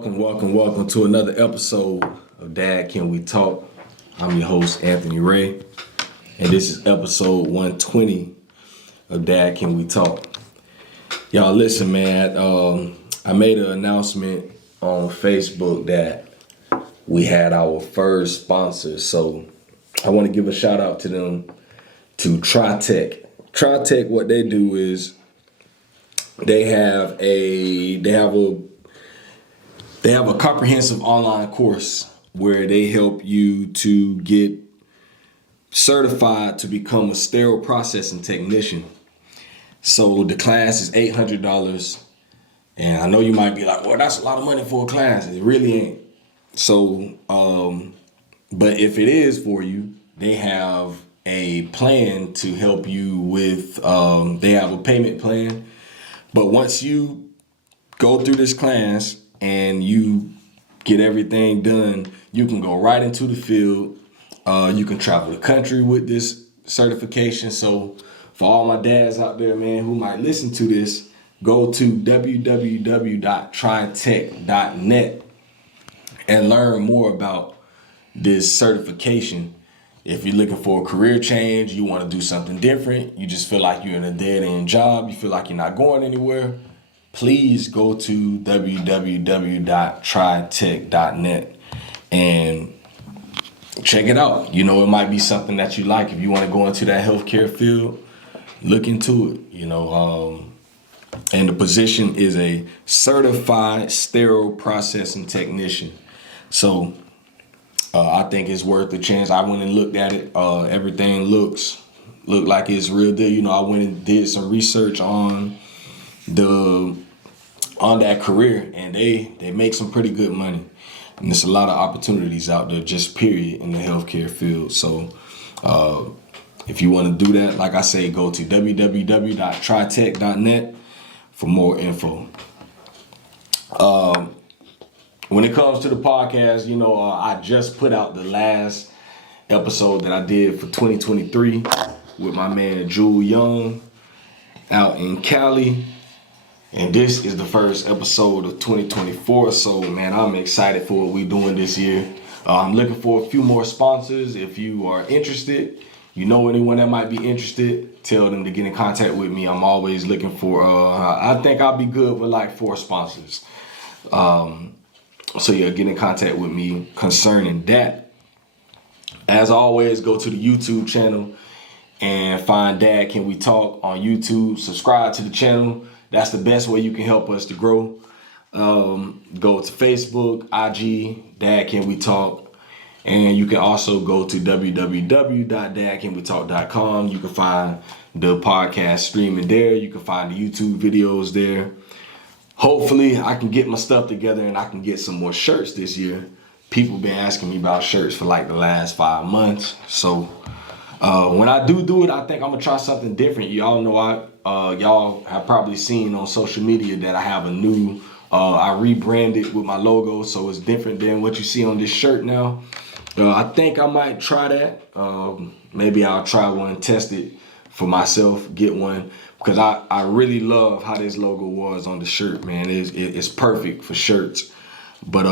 Welcome to another episode of Dad Can We Talk. I'm your host, Anthony Ray, and this is episode 120 of Dad Can We Talk. Y'all listen, man, I made an announcement on Facebook that we had our first sponsor, so I want to give a shout out to them, to TriTech. TriTech, what they do is they have a comprehensive online course where they help you to get certified to become a sterile processing technician. So the class is $800. And I know you might be like, well, that's a lot of money for a class. It really ain't. So, but if it is for you, they have a plan to help you with, they have a payment plan. But once you go through this class and you get everything done, you can go right into the field. You can travel the country with this certification. So for all my dads out there, man, who might listen to this, go to www.tritech.net and learn more about this certification. If you're looking for a career change, you want to do something different, you just feel like you're in a dead-end job, you feel like you're not going anywhere, please go to www.tritech.net and check it out. You know, it might be something that you like. If you want to go into that healthcare field, look into it, and the position is a certified sterile processing technician. So I think it's worth a chance. I went and looked at it. Everything looked like it's real deal. I went and did some research on that career, and they make some pretty good money. And there's a lot of opportunities out there, just period, in the healthcare field. So if you want to do that, like I say, go to www.tritech.net for more info. When it comes to the podcast, I just put out the last episode that I did for 2023 with my man Jewel Young out in Cali. And this is the first episode of 2024. So, man, I'm excited for what we're doing this year. I'm looking for a few more sponsors. If you are interested, you know anyone that might be interested, tell them to get in contact with me. I'm always looking for, I think I'll be good with like 4 sponsors. So yeah, get in contact with me concerning that. As always, go to the YouTube channel and find Dad Can We Talk on YouTube. Subscribe to the channel. That's the best way you can help us to grow. Go to Facebook, IG, Dad Can We Talk. And you can also go to www.dadcanwetalk.com. You can find the podcast streaming there. You can find the YouTube videos there. Hopefully, I can get my stuff together and I can get some more shirts this year. People been asking me about shirts for like the last 5 months. So when I do it, I think I'm gonna try something different. Y'all know y'all have probably seen on social media that I have a new, I rebranded with my logo, so it's different than what you see on this shirt now. I think I might try that. Maybe I'll try one, test it for myself, get one, because I really love how this logo was on the shirt, man. It's perfect for shirts. But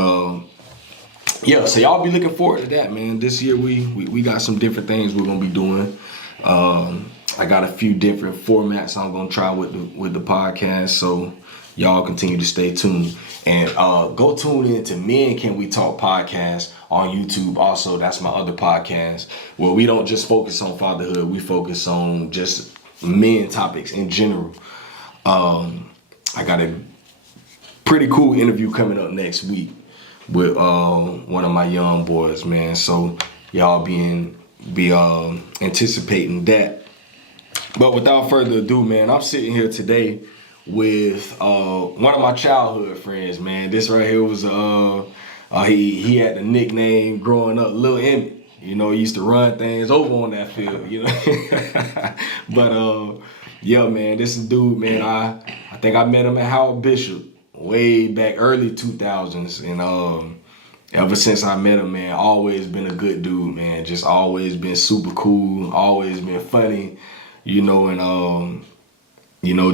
yeah, so y'all be looking forward to that, man. This year we got some different things we're gonna be doing. I got a few different formats I'm gonna try with the podcast, so y'all continue to stay tuned. And go tune in to Men Can We Talk podcast on YouTube. Also, that's my other podcast where we don't just focus on fatherhood, we focus on just men topics in general. I got a pretty cool interview coming up next week with one of my young boys, man. So y'all be anticipating that. But without further ado, man, I'm sitting here today with one of my childhood friends, man. This right here was he had the nickname growing up, Lil Emmett. He used to run things over on that field, But yeah, man, this is dude, man. I think I met him at Howard Bishop way back early 2000s, and ever since I met him, man, always been a good dude, man. Just always been super cool, always been funny, and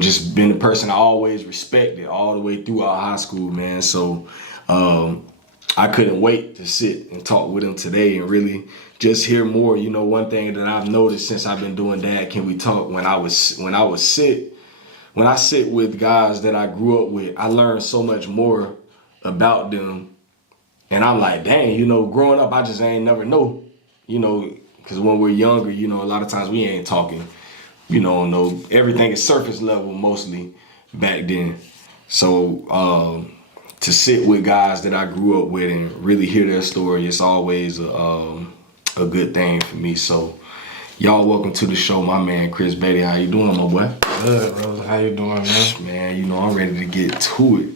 just been a person I always respected all the way throughout high school, man. So I couldn't wait to sit and talk with him today and really just hear more. You know, one thing that I've noticed since I've been doing Dad Can We Talk, when I sit with guys that I grew up with, I learned so much more about them. And I'm like, dang, you know, growing up, I just ain't never know, you know, because when we're younger, you know, a lot of times we ain't talking, you know, everything is surface level mostly back then. So to sit with guys that I grew up with and really hear their story, it's always a good thing for me. So y'all, welcome to the show, my man Chris Batie. How you doing, my boy? Good, Rose. How you doing, man? Man, you know, I'm ready to get to it.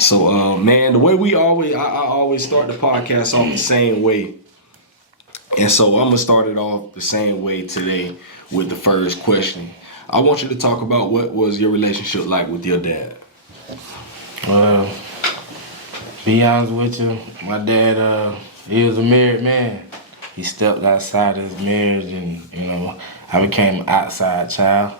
So, man, the way I always start the podcast off the same way. And so I'm gonna start it off the same way today with the first question. I want you to talk about what was your relationship like with your dad. Well, be honest with you, my dad, he was a married man. He stepped outside his marriage, and you know, I became an outside child.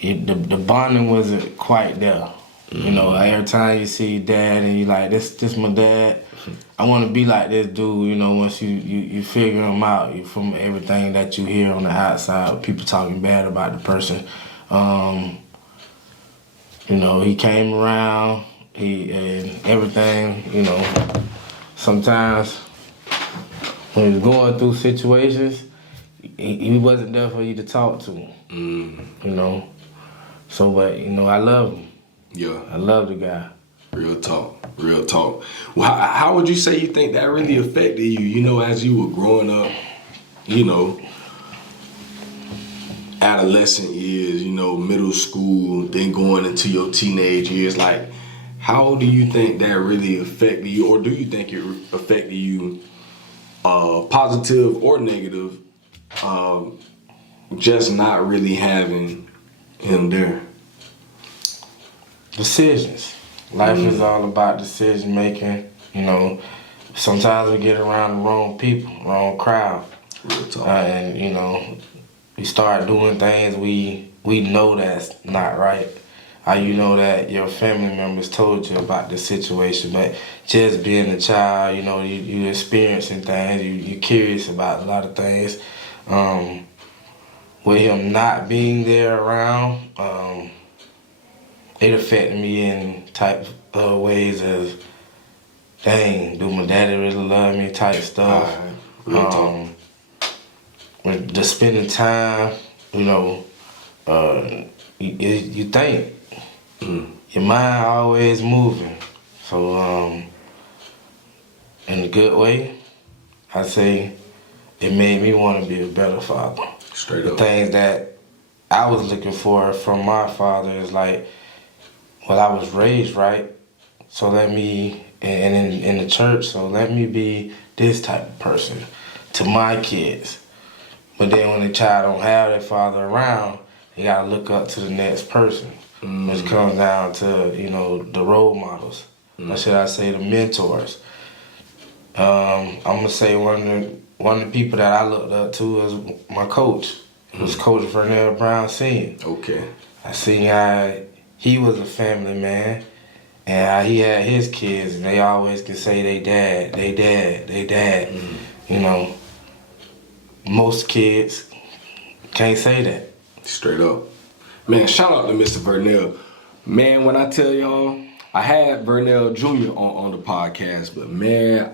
The bonding wasn't quite there. You know, every time you see dad and you like, this my dad. I want to be like this dude. You know, once you figure him out, from everything that you hear on the outside, people talking bad about the person. You know, he came around, and everything, you know, sometimes when he was going through situations, he wasn't there for you to talk to him, you know. So, but, you know, I love him. Yeah. I love the guy. Real talk. Well, how would you say you think that really affected you, you know, as you were growing up, you know, adolescent years, you know, middle school, then going into your teenage years? Like, how do you think that really affected you, or do you think it affected you, positive or negative, just not really having him there? Decisions. Life is all about decision making. You know, sometimes we get around the wrong people, wrong crowd. Real talk. And, you know, we start doing things we know that's not right. How you know that your family members told you about the situation, but just being a child, you know, you experiencing things, you're curious about a lot of things. With him not being there around, it affected me in type of ways as, dang, do my daddy really love me type stuff. With the spending time, you know, you think. Your mind always moving. So, in a good way, I say it made me want to be a better father. Straight up. The things that I was looking for from my father is like, well, I was raised right, so let me, and in the church, so let me be this type of person to my kids. But then when the child don't have their father around, you gotta look up to the next person, which comes down to, you know, the role models, or should I say the mentors. I'm gonna say one of the people that I looked up to is my coach. It was Coach Vernell Brown Sr. Okay. I seen how he was a family man, and how he had his kids, and they always could say they dad. You know, most kids can't say that. Straight up. Man, shout out to Mr. Vernell. Man, when I tell y'all, I had Vernell Jr. on the podcast, but man,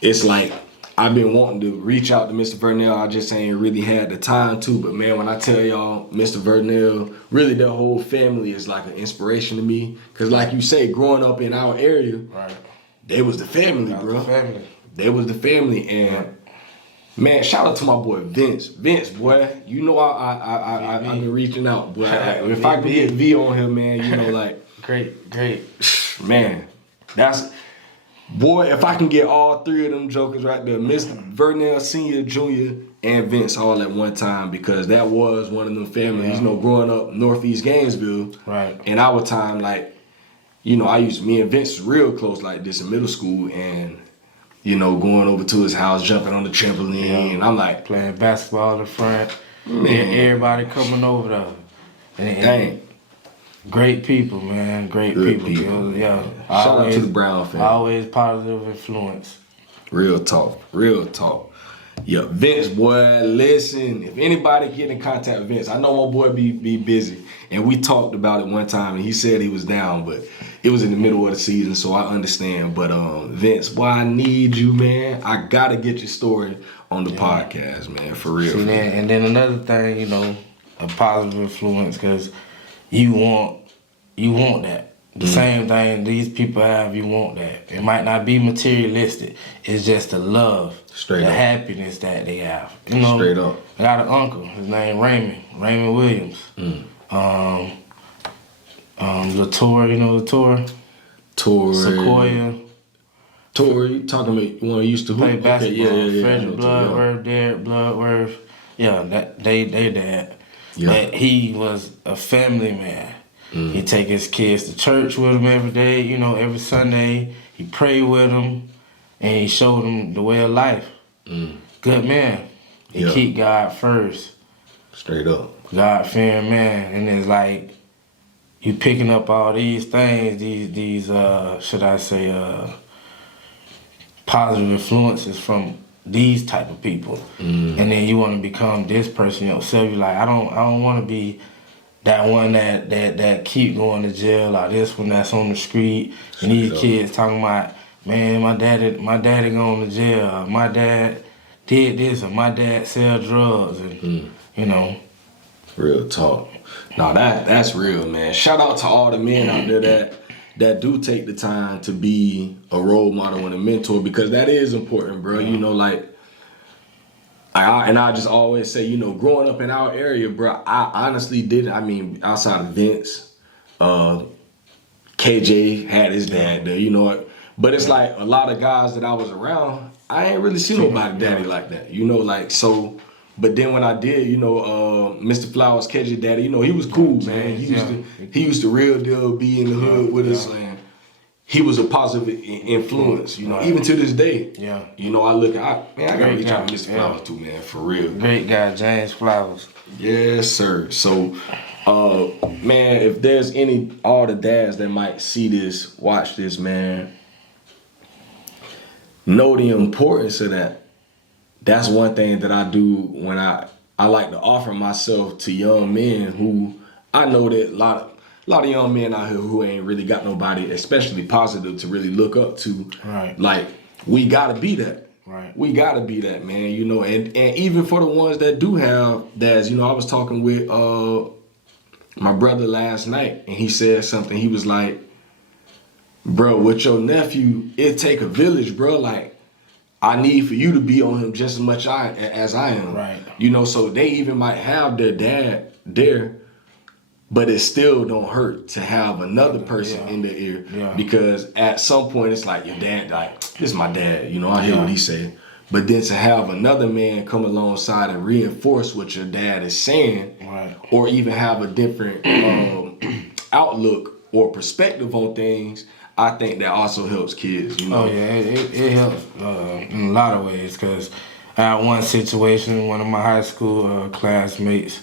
it's like I've been wanting to reach out to Mr. Vernell. I just ain't really had the time to. But man, when I tell y'all, Mr. Vernell, really their whole family is like an inspiration to me. Cause like you say, growing up in our area, Right. they was the family, bro. They was the family, and man, shout out to my boy Vince. Vince, boy, you know I've been reaching out, boy. If I can get V on here, man, you know, like Great. man, that's. Boy, if I can get all three of them jokers right there, Mr. Vernell Sr., Jr., and Vince all at one time, because that was one of them families, you know, growing up Northeast Gainesville. Right. In our time, like, you know, me and Vince real close like this in middle school, and, you know, going over to his house, jumping on the trampoline, and I'm like. Playing basketball in front, man, everybody coming over there. Dang. Great people, man. Great Good people. people. Yeah. Shout out to the Brown family. Always positive influence. Real talk. Real talk. Yeah, Vince, boy, listen. If anybody get in contact with Vince, I know my boy be busy, and we talked about it one time, and he said he was down, but it was in the middle of the season, so I understand. But Vince, boy, I need you, man. I gotta get your story on the podcast, man, for real. See, and then another thing, you know, a positive influence, because you want that. The same thing these people have, you want that. It might not be materialistic. It's just the love, Straight the up. happiness that they have. You know, Straight up. I got an uncle. His name Raymond Williams. Latour, you know Latour? Sequoia. Tory, you talking about one who used to Play hoop? basketball. Okay, yeah. Frederick Bloodworth, Derek Bloodworth. Yeah, they dad. Yeah. But he was a family man. He take his kids to church with him every day, you know, every Sunday. He prayed with them, and he showed them the way of life. Good man. He keep God first. Straight up. God-fearing man. And it's like, you picking up all these things, these should I say, positive influences from these type of people. And then you want to become this person yourself. You're like, I don't want to be that one that keep going to jail, or this one that's on the street, and these kids talking about, man, my daddy going to jail, or my dad did this, or my dad sell drugs, and you know. Real talk. No, that's real, man. Shout out to all the men out there that do take the time to be a role model and a mentor, because that is important, bro. You know, like, I just always say, you know, growing up in our area, bro, I honestly didn't. I mean, outside of Vince, KJ had his dad there, you know. But it's like a lot of guys that I was around, I ain't really seen nobody daddy like that, you know, like, so. But then when I did, you know, Mr. Flowers, KJ daddy, you know, he was cool, man. He used to real deal be in the hood with us, and he was a positive influence, you know, even to this day. Yeah. You know, I gotta reach out to Mr. Flowers too, man, for real. Great guy, James Flowers. Yes, sir. So, man, if there's all the dads that might see this, watch this, man, know the importance of that. That's one thing that I do when I like to offer myself to young men who I know that a lot of young men out here who ain't really got nobody, especially positive, to really look up to. Right. Like, we gotta be that. Right. We gotta be that, man. You know, and even for the ones that do have dads, you know, I was talking with my brother last night, and he said something. He was like, bro, with your nephew, it take a village, bro. Like, I need for you to be on him just as much as I am. Right. You know, so they even might have their dad there, but it still don't hurt to have another person in their ear. Yeah. Because at some point it's like, your dad, like, this is my dad, you know, I hear what he said. But then to have another man come alongside and reinforce what your dad is saying, right, or even have a different outlook or perspective on things, I think that also helps kids, you know? Oh, yeah, it helps in a lot of ways, because I had one situation, one of my high school classmates,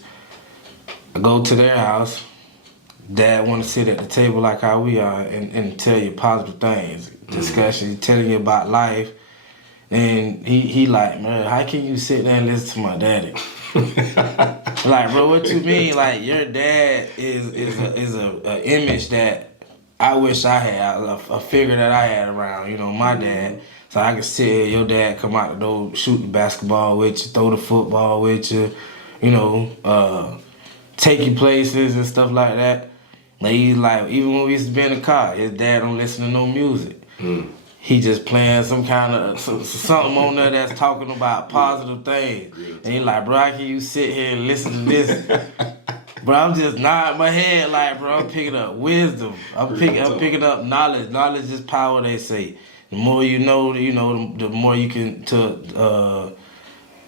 I go to their house, dad want to sit at the table like how we are and tell you positive things, discussion, telling you about life, and he like, man, how can you sit there and listen to my daddy? Like, bro, what you mean? Like, your dad is a image that I wish I had, a figure that I had around, you know, my dad. So I could see your dad come out the door, shoot the basketball with you, throw the football with you, you know, take you places and stuff like that. Like, even when we used to be in the car, his dad don't listen to no music. He just playing some kind of, something on there that's talking about positive things. And he like, bro, how can you sit here and listen to this? Bro, I'm just nodding my head like, bro, I'm picking up wisdom. I'm picking up knowledge. Knowledge is power, they say. The more you know, the more you can to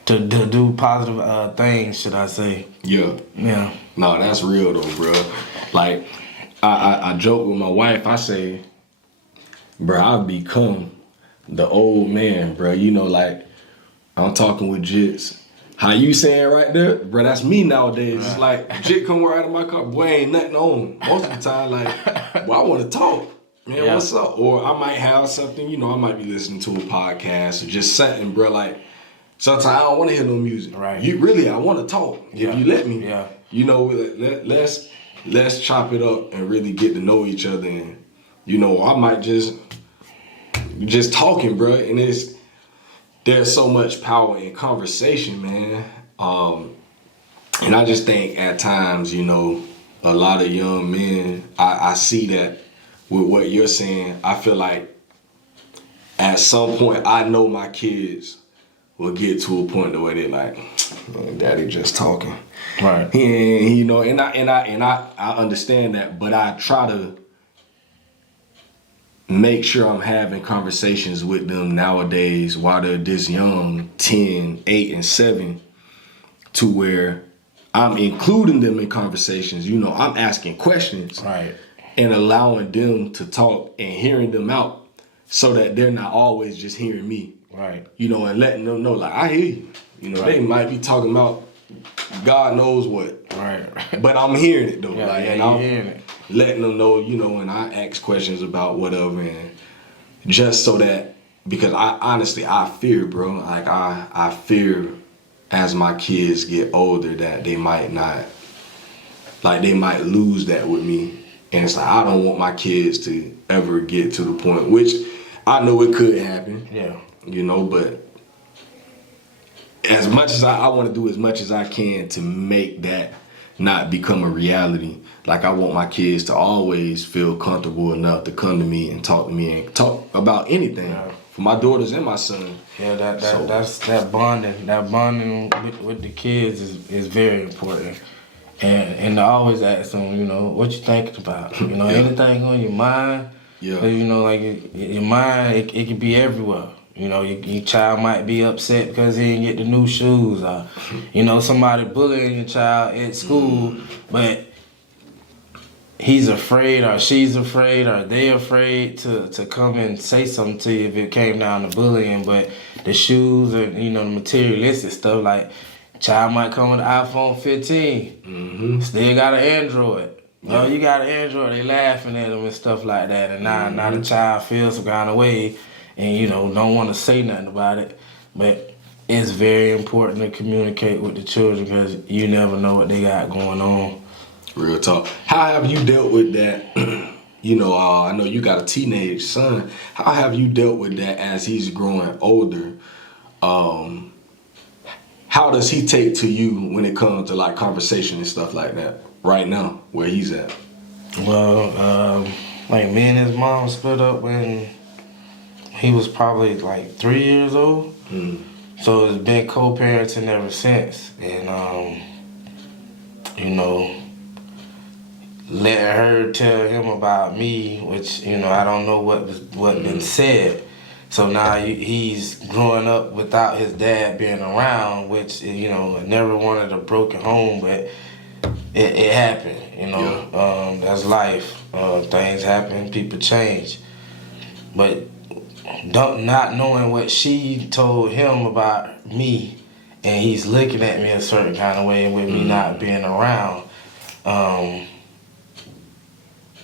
do positive things, should I say? Yeah. Yeah. No, that's real though, bro. Like, I joke with my wife. I say, bro, I've become the old man, bro. You know, like, I'm talking with Jits. How you saying right there, bro? That's me nowadays. It's like shit come right out of my car, boy, ain't nothing on. Most of the time, like, well, I want to talk, man. Yeah. What's up? Or I might have something, you know, I might be listening to a podcast or just something, bro. Like sometimes I don't want to hear no music. Right. I want to talk. Yeah. If you let me. Yeah. You know, let's chop it up and really get to know each other. And you know, I might just talking, bro. And there's so much power in conversation, man. And I just think at times, you know, a lot of young men, I see that with what you're saying. I feel like at some point, I know my kids will get to a point where they're like, man, daddy just talking. Right. And, you know, and I understand that, but I try to make sure I'm having conversations with them nowadays while they're this young, 10, 8, and 7, to where I'm including them in conversations. You know, I'm asking questions. Right. And allowing them to talk and hearing them out so that they're not always just hearing me. Right. You know, and letting them know, like, I hear you. You know, Right. They might be talking about God knows what. Right. But I'm hearing it, though. Yeah, like, yeah, and you're I'm hearing it. letting them know, you know, and I ask questions about whatever, and just so that, because I honestly, I fear, bro. Like, I fear as my kids get older that they might not, like, they might lose that with me. And it's like, I don't want my kids to ever get to the point, which I know it could happen. Yeah. You know, but as much as I want to do as much as I can to make that not become a reality. Like, I want my kids to always feel comfortable enough to come to me and talk to me and talk about anything. Yeah. For my daughters and my son. Yeah, that's that bonding. That bonding with the kids is very important. And to always ask them, you know, what you thinking about? You know, anything on your mind? Yeah. 'Cause, you know, like your mind, it can be everywhere. You know, your child might be upset because he didn't get the new shoes, or you know, somebody bullying your child at school, but he's afraid or she's afraid or they afraid to come and say something to you if it came down to bullying. But the shoes and, you know, the materialistic stuff, like child might come with an iPhone 15, still got an Android. No, you got an Android, they laughing at them and stuff like that. And now the child feels some kind of way and, you know, don't want to say nothing about it. But it's very important to communicate with the children because you never know what they got going on. Real talk. How have you dealt with that? You know, I know you got a teenage son. How have you dealt with that as he's growing older? How does he take to you when it comes to like conversation and stuff like that right now, where he's at? Well, like me and his mom split up when he was probably like 3 years old. So it's been co-parenting ever since. And, you know, letting her tell him about me, which, you know, I don't know what been said. So now he's growing up without his dad being around, which, you know, I never wanted a broken home, but it happened, you know. That's life. Things happen, people change. But not knowing what she told him about me, and he's looking at me a certain kind of way with me not being around,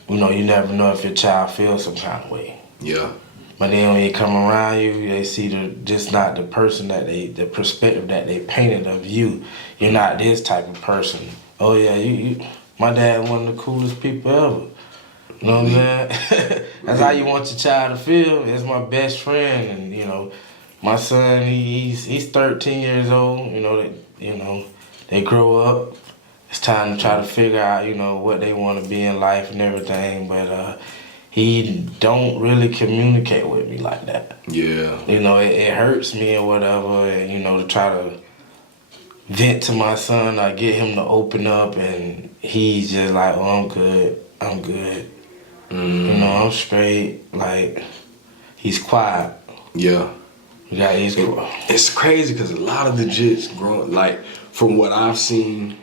you know, you never know if your child feels some kind of way. Yeah. But then when they come around you, they see just not the person the perspective that they painted of you. You're not this type of person. Oh yeah, my dad one of the coolest people ever. You know what I'm saying? That's how you want your child to feel. It's my best friend, and you know, my son, he's 13 years old. You know, they grow up. It's time to try to figure out, you know, what they want to be in life and everything. But he don't really communicate with me like that. Yeah. You know, it hurts me or whatever, and you know, to try to vent to my son or get him to open up, and he's just like, oh, I'm good. You know, I'm straight. Like, he's quiet. Yeah. Yeah, he's quiet. It's crazy because a lot of the jits growing, like, from what I've seen,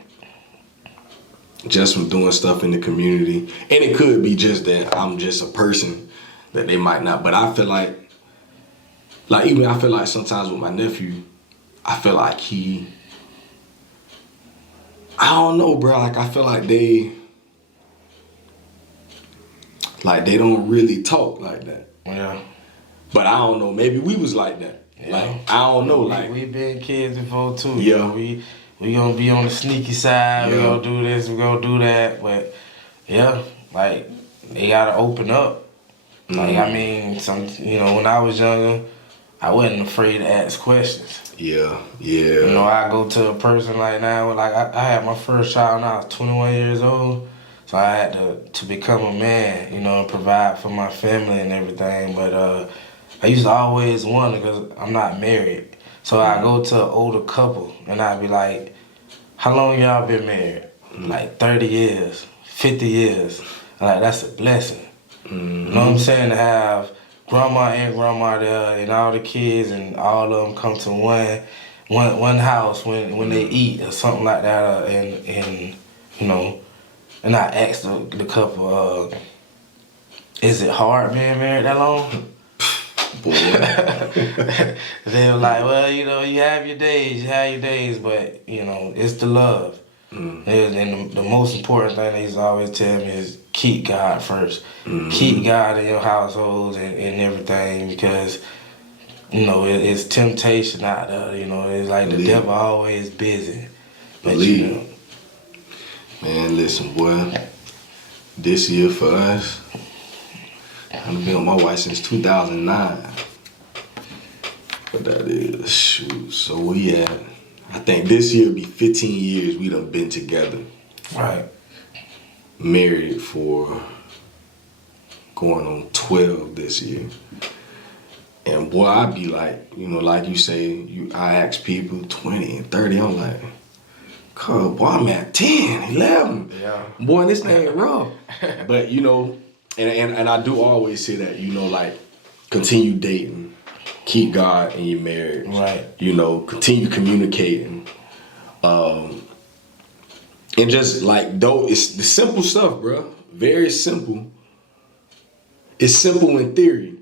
just from doing stuff in the community, and it could be just that I'm just a person that they might not, but I feel like sometimes with my nephew, I feel like he I don't know, bro. Like I feel like they don't really talk like that. Yeah. But I don't know. Maybe we was like that. Yeah. Like I don't know. Like we been kids before too. Yeah. You know, we gonna be on the sneaky side. Yeah. We gonna do this. We gonna do that. But yeah, like they gotta open up. Like I mean, when I was younger, I wasn't afraid to ask questions. Yeah. You know, I go to a person like now. Like I had my first child when I was 21 years old. So I had to become a man, you know, and provide for my family and everything. But I used to always wonder, because I'm not married. So I go to an older couple and I'd be like, how long y'all been married? Like 30 years, 50 years. Like, that's a blessing. You know what I'm saying? To have grandma and grandma there and all the kids and all of them come to one house when they eat or something like that. And you know, and I asked the couple, is it hard being married that long? Boy. They were like, well, you know, you have your days, but, you know, it's the love. And the most important thing they used to always tell me is keep God first. Keep God in your household and everything, because, you know, it's temptation out there. You know, it's like the devil always busy. But, you know, man, listen, boy. This year for us, I've been with my wife since 2009. What that is, shoot. So we at, I think this year will be 15 years we done been together. Right. Married for going on 12 this year. And boy, I be like, you know, like you say, I ask people 20 and 30, I'm like, God, boy, I'm at 10, 11. Yeah. Boy, this thing ain't rough. But, you know, and I do always say that, you know, like, continue dating, keep God in your marriage. Right. You know, continue communicating. And just like, though, it's the simple stuff, bro. Very simple. It's simple in theory.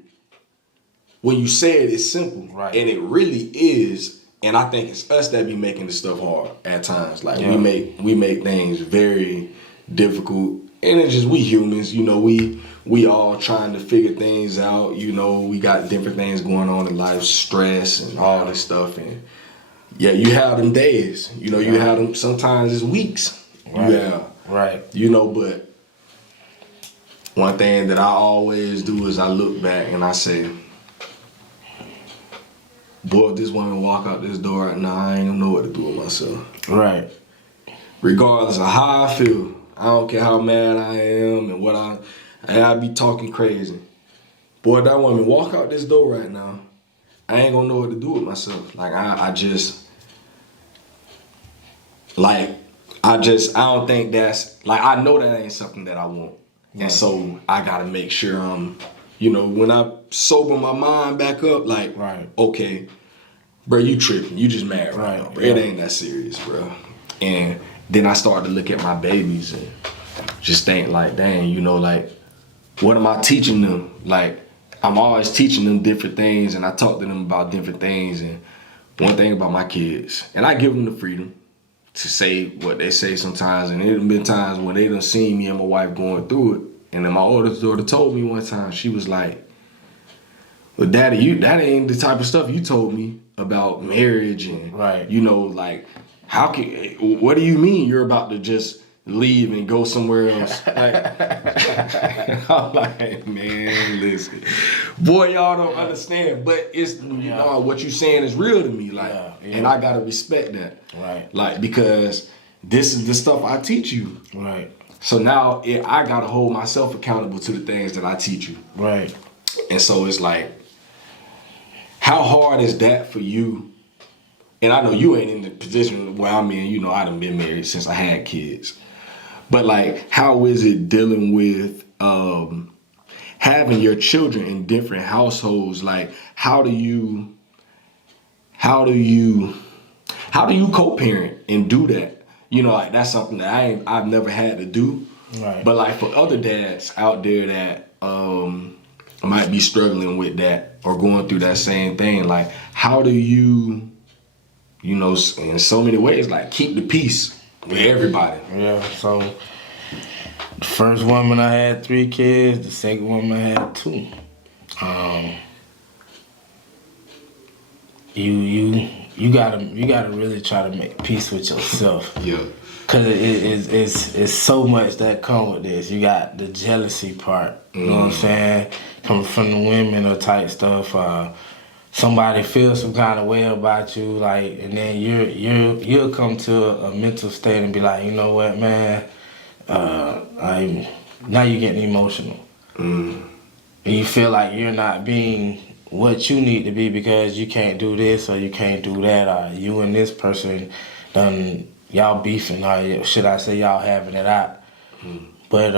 When you say it, it's simple. Right. And it really is. And I think it's us that be making this stuff hard at times. Like we make things very difficult. And it's just we humans, you know, we all trying to figure things out. You know, we got different things going on in life, stress and all this stuff. And yeah, you have them days. You know, you have them, sometimes it's weeks. Right. Yeah. Right. You know, but one thing that I always do is I look back and I say, boy, if this woman walk out this door right now, I ain't gonna know what to do with myself. Right. Regardless of how I feel, I don't care how mad I am and what I be talking crazy. Boy, if that woman walk out this door right now, I ain't gonna know what to do with myself. Like I don't think that's, like, I know that ain't something that I want. And so I gotta make sure you know, when I sober my mind back up, like, okay, bro, you tripping. You just mad right now, bro. It ain't that serious, bro. And then I started to look at my babies and just think like, dang, you know, like, what am I teaching them? Like, I'm always teaching them different things and I talk to them about different things. And one thing about my kids, and I give them the freedom to say what they say sometimes. And there have been times when they done seen me and my wife going through it. And then my oldest daughter told me one time, she was like, well, Daddy, that ain't the type of stuff you told me about marriage and, you know, like, what do you mean you're about to just leave and go somewhere else? Like, I'm like, man, listen. Boy, y'all don't understand, but it's, you know, what you saying is real to me, like, and I gotta respect that. Right. Like, because this is the stuff I teach you. Right. So now I gotta hold myself accountable to the things that I teach you. Right. And so it's like, how hard is that for you? And I know you ain't in the position where I'm in, you know, I done been married since I had kids. But like, how is it dealing with having your children in different households? Like, how do you co-parent and do that? You know, like, that's something that I've never had to do. Right. But like, for other dads out there that might be struggling with that or going through that same thing, like, how do you know, in so many ways, like, keep the peace With everybody. Yeah, so the first woman I had 3 kids, the second woman I had 2. You gotta really try to make peace with yourself. Yeah. Cause it's so much that come with this. You got the jealousy part. You know what I'm saying? Coming from the women or type stuff. Somebody feels some kind of way about you, like, and then you'll come to a mental state and be like, you know what, man, now you're getting emotional. And you feel like you're not being what you need to be because you can't do this or you can't do that, or you and this person done y'all beefing, or should I say y'all having it out. But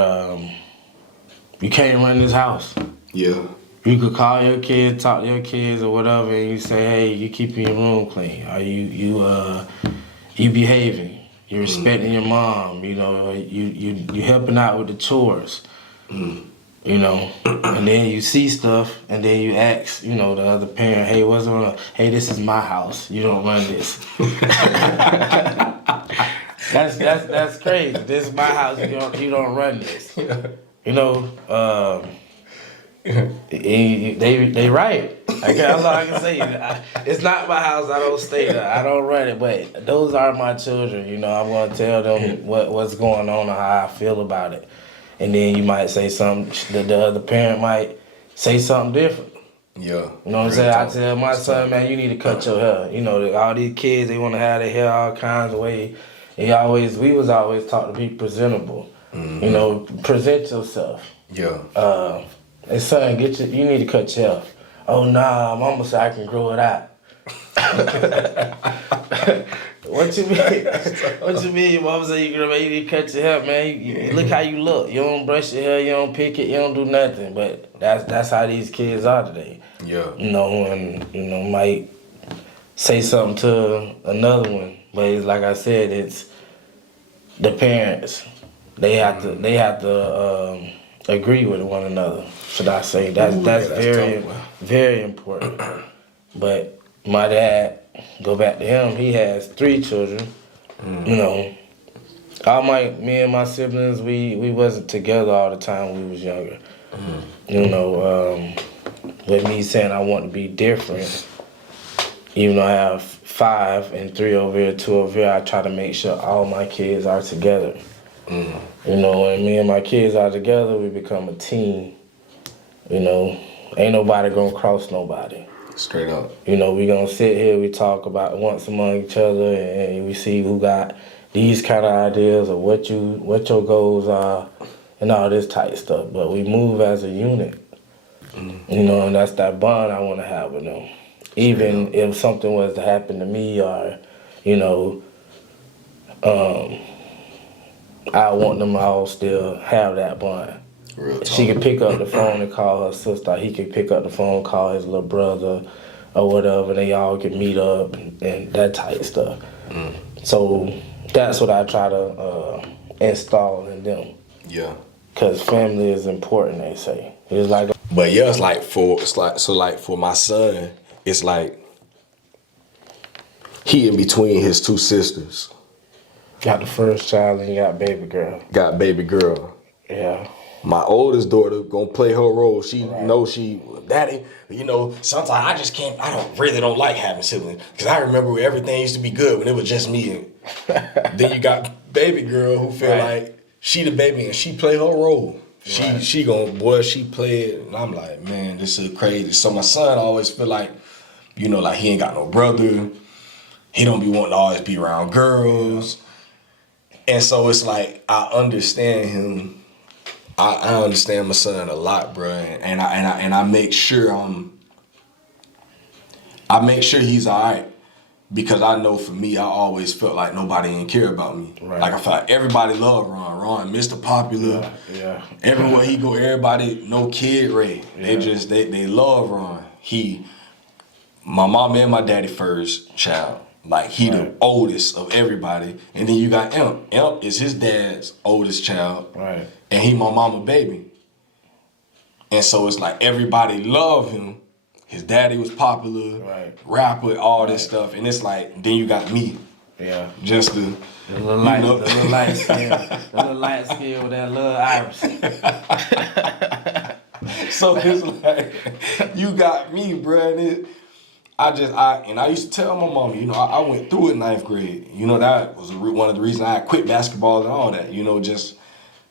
you can't run this house. Yeah. You could call your kids, talk to your kids or whatever, and you say, hey, you keeping your room clean. Are you behaving? You respecting your mom, you know, you helping out with the chores. You know, and then you see stuff, and then you ask, you know, the other parent, hey, what's going on? Hey, this is my house. You don't run this. That's crazy. This is my house. You don't run this. You know, they right. That's all I can say. It's not my house. I don't stay there. I don't run it. But those are my children. You know, I'm gonna tell them what's going on and how I feel about it. And then you might say something. The other parent might say something different. Yeah. You know what I'm saying? I tell my son, man, you need to cut your hair. You know, all these kids, they want to have their hair all kinds of ways. We was always taught to be presentable. You know, present yourself. Yeah. And son, you need to cut your hair. Oh nah, mama said I can grow it out. What you mean? What you mean? Mama said you need to cut your hair, man. You look how you look. You don't brush your hair, you don't pick it, you don't do nothing. But that's how these kids are today. Yeah. You know, and you know, might say something to another one. But it's like I said, it's the parents. They have to agree with one another. Should I say that's very important. But my dad, go back to him. He has 3 children. You know, me and my siblings, we wasn't together all the time when we was younger. You know, with me saying I want to be different, even though I have 5 and 3 over here, 2 over here, I try to make sure all my kids are together. You know, when me and my kids are together, we become a team. You know, ain't nobody gonna cross nobody. Straight up. You know, we gonna sit here, we talk about once among each other, and we see who got these kind of ideas or what your goals are and all this type stuff. But we move as a unit. You know, and that's that bond I want to have with them. Even if something was to happen to me, or, you know, I want them all still have that bond. She could pick up the phone and call her sister. He could pick up the phone, call his little brother or whatever. They all could meet up and that type stuff. So that's what I try to install in them. Yeah. Because family is important, they say. It's like. But yeah, for my son, it's like he in between his 2 sisters. Got the first child and you got baby girl. Got baby girl. Yeah. My oldest daughter gonna play her role. She knows daddy, you know, sometimes I really don't like having siblings. Cause I remember everything used to be good when it was just me. Then you got baby girl who feel like she the baby and she play her role. She play it, and I'm like, man, this is crazy. So my son always feel like, you know, like he ain't got no brother. He don't be wanting to always be around girls. And so it's like I understand him. I understand my son a lot, bro, and I make sure he's all right, because I know for me, I always felt like nobody didn't care about me. Right. Like I felt like everybody loved Ron. Ron, Mr. Popular. Yeah. Everywhere he go, everybody know Kid Ray. Yeah. They love Ron. My mom and my daddy first child. Like he the oldest of everybody, and then you got Imp. Imp is his dad's oldest child. Right. And he my mama baby. And so it's like everybody loved him. His daddy was popular, rapper, all this stuff. And it's like, then you got me. Yeah. Just The little light, the little light skin, the little light skin with that little iris. So it's like, you got me, bruh. And I used to tell my mom, I went through it 9th grade. That was one of the reasons I quit basketball and all that. Just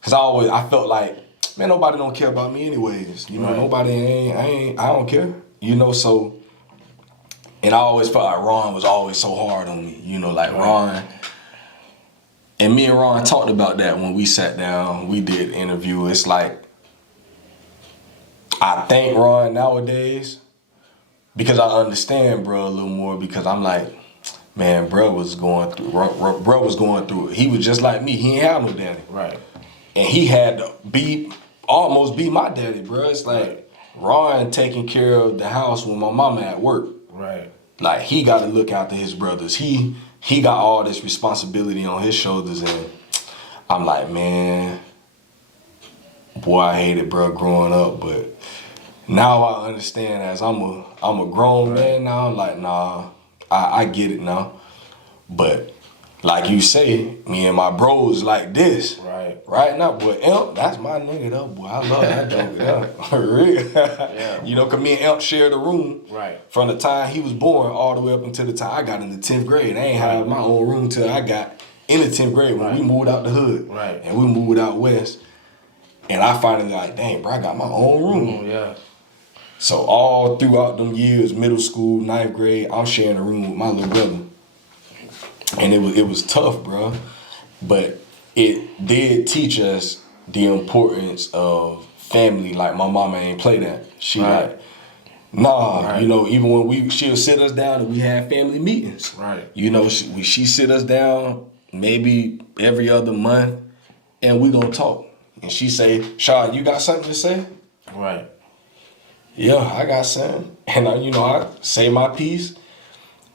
because I felt like, man, nobody don't care about me anyways. Right. Nobody I don't care. So, and I always felt like Ron was always so hard on me. Like Right. Ron. And me and Ron talked about that when we sat down, we did an interview. It's like, I thank Ron nowadays because I understand bro a little more, because I'm like, man, bro was going through it. He was just like me. He ain't have no daddy. Right. And he had to almost be my daddy, bro. It's like Ron taking care of the house when my mama at work. Right. Like, he got to look after his brothers. He got all this responsibility on his shoulders, and I'm like, man, boy, I hated bro growing up, but now I understand as I'm a grown man now. I'm like, nah, I get it now. But like you say, me and my bros like this. Right now, boy, Imp, that's my nigga though, boy. I love that nigga. For real. Yeah. Cause me and Imp shared a room. Right. From From the time he was born all the way up until the time I got in the 10th grade. I ain't had my own room till I got in the 10th grade when we moved out the hood. Right. And we moved out west. And I finally like, dang, bro, I got my own room. Yeah. So all throughout them years, middle school, 9th grade, I'm sharing a room with my little brother. And it was tough, bro. But it did teach us the importance of family. Like, my mama ain't play that. She like, nah, even when she'll sit us down and we have family meetings. Right. She sit us down maybe every other month and we gonna talk. And she say, Shaw, you got something to say? Right. Yeah, I got something. And I say my piece,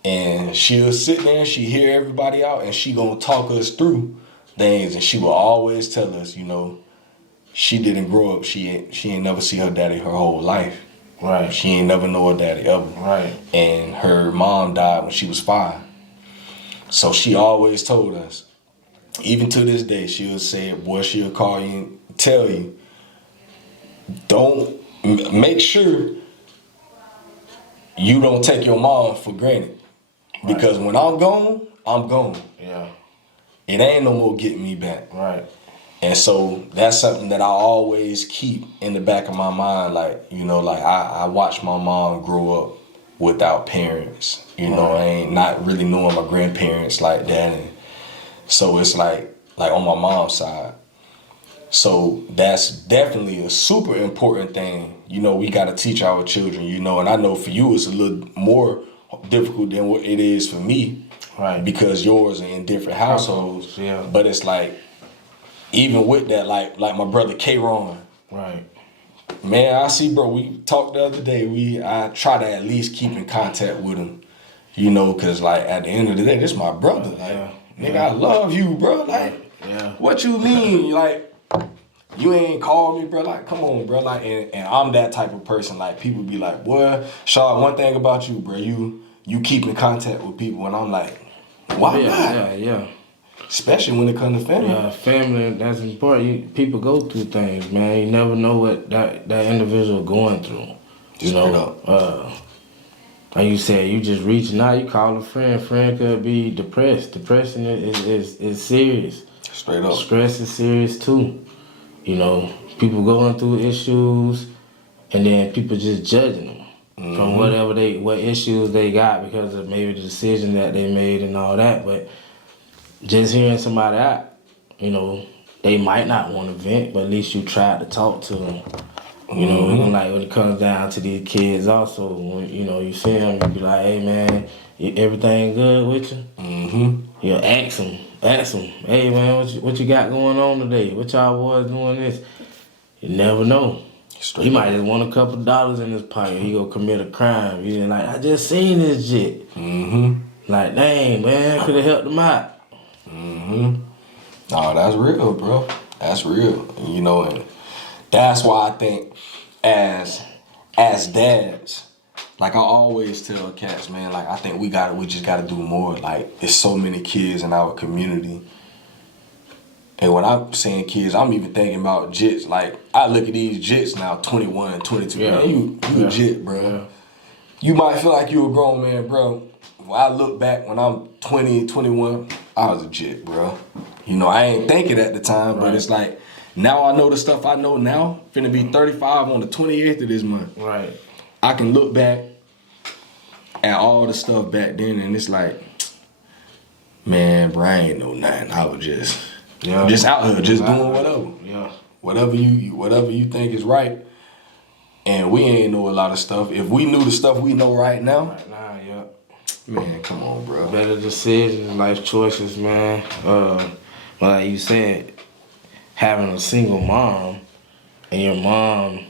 and she'll sit there and she hear everybody out, and she gonna talk us through things. And she will always tell us, she didn't grow up. She ain't never see her daddy her whole life. Right. She ain't never know her daddy ever. Right. And her mom died when she was 5. So she always told us, even to this day, she'll say, boy, she'll call you and tell you, make sure you don't take your mom for granted. Because when I'm gone, I'm gone. Yeah. It ain't no more getting me back. Right. And so that's something that I always keep in the back of my mind. Like, I watched my mom grow up without parents. I ain't not really knowing my grandparents like that. And so it's like on my mom's side. So that's definitely a super important thing. We got to teach our children, and I know for you it's a little more difficult than what it is for me. Right. Because yours are in different households. Yeah. But it's like, even with that, like my brother K-Ron. Right. Man, I see, bro, we talked the other day. I try to at least keep in contact with him, because like at the end of the day, this my brother. Like, nigga, I love you, bro. Like, what you mean? Like, you ain't called me, bro. Like, come on, bro. Like, and I'm that type of person. Like, people be like, boy, Shaw, one thing about you, bro, you keep in contact with people. And I'm like, why not? Yeah. Especially when it comes to family. Yeah, family, that's important. People go through things, man. You never know what that individual going through. Like you said, you just reaching out, you call a friend. Friend could be depressed. Depression is serious. Straight up. Stress is serious too. People going through issues, and then people just judging them from what issues they got because of maybe the decision that they made and all that. But just hearing somebody out, they might not want to vent, but at least you tried to talk to them. Even like when it comes down to these kids also, when, you see them, you be like, hey man, everything good with you? Mm-hmm. Ask them, hey man, what you got going on today? What y'all boys doing this? You never know. He might just want a couple dollars in his pocket. He go commit a crime. You like, I just seen this shit. Like, dang man, could have helped him out. No, that's real, bro. That's real. And that's why I think as dads, Like I always tell cats, man, like I think we just gotta do more. Like there's so many kids in our community. And when I'm saying kids, I'm even thinking about jits. Like I look at these jits now, 21, 22. Yeah. Man, you a jit, bro. Yeah. You might feel like you a grown man, bro. When I look back when I'm 20, 21, I was a jit, bro. You know, I ain't thinking at the time, but it's like now I know the stuff I know now. Finna be 35 on the 28th of this month. Right. I can look back at all the stuff back then, and it's like, man, bro, I ain't know nothing. I was just out here, just doing whatever. Yeah. Whatever you think is right. And we ain't know a lot of stuff. If we knew the stuff we know right now, Yeah. man, come on, bro. Better decisions, life choices, man. Like you said, having a single mom, and your mom,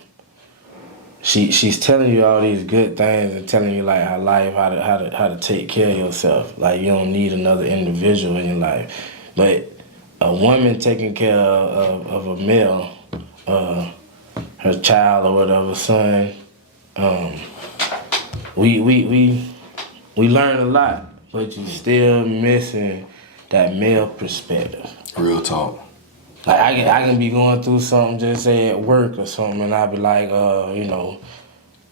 she's telling you all these good things and telling you like how to take care of yourself. Like you don't need another individual in your life. But a woman taking care of a male, her child or whatever, son, we learn a lot, but you still missing that male perspective. Real talk. Like I can be going through something, just say at work or something, and I'll be like,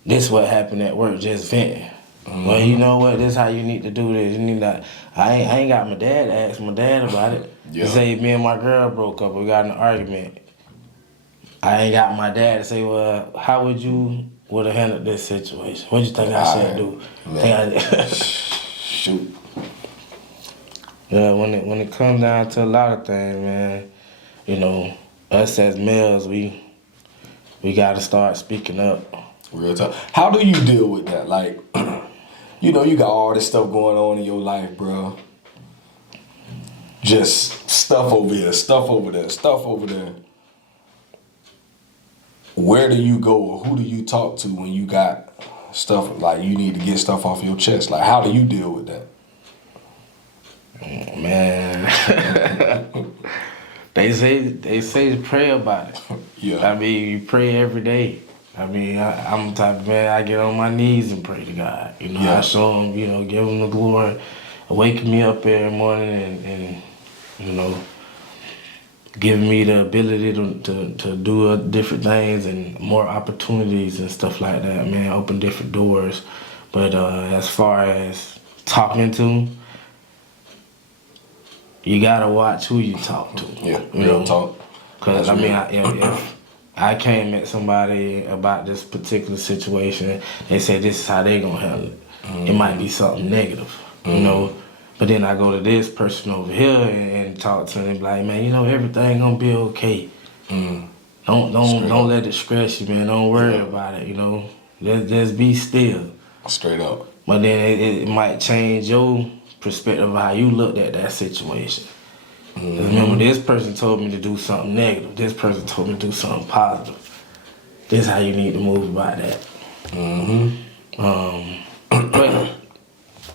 this what happened at work, just venting. Well, you know what? This how you need to do this. You need that. I ain't got my dad to ask my dad about it. Yeah. Say me and my girl broke up, we got in an argument. I ain't got my dad to say, well, how would you have handled this situation? What you think I should do? Shoot. Yeah, when it comes down to a lot of things, man, you know, us as males, we gotta start speaking up. Real talk. How do you deal with that? Like, you know, you got all this stuff going on in your life, bro. Just stuff over here, stuff over there, stuff over there. Where do you go or who do you talk to when you got stuff, like you need to get stuff off your chest? Like, how do you deal with that? Man, they say to pray about it. Yeah. I mean, you pray every day. I mean, I'm the type of man, I get on my knees and pray to God. You know, I show him, you know, give him the glory, waking me up every morning and you know, giving me the ability to do different things and more opportunities and stuff like that, man, open different doors. But as far as talking to, you gotta watch who you talk to. Yeah, real talk. Because, I mean, if I came at somebody about this particular situation, they say this is how they gonna handle it. It might be something negative, you know. But then I go to this person over here and talk to them and be like, man, you know, everything gonna be okay. Don't let it stress you, man. Don't worry about it, you know. Just be still. Straight up. But then it might change your perspective of how you looked at that situation. Remember, this person told me to do something negative. This person told me to do something positive. This is how you need to move about that. But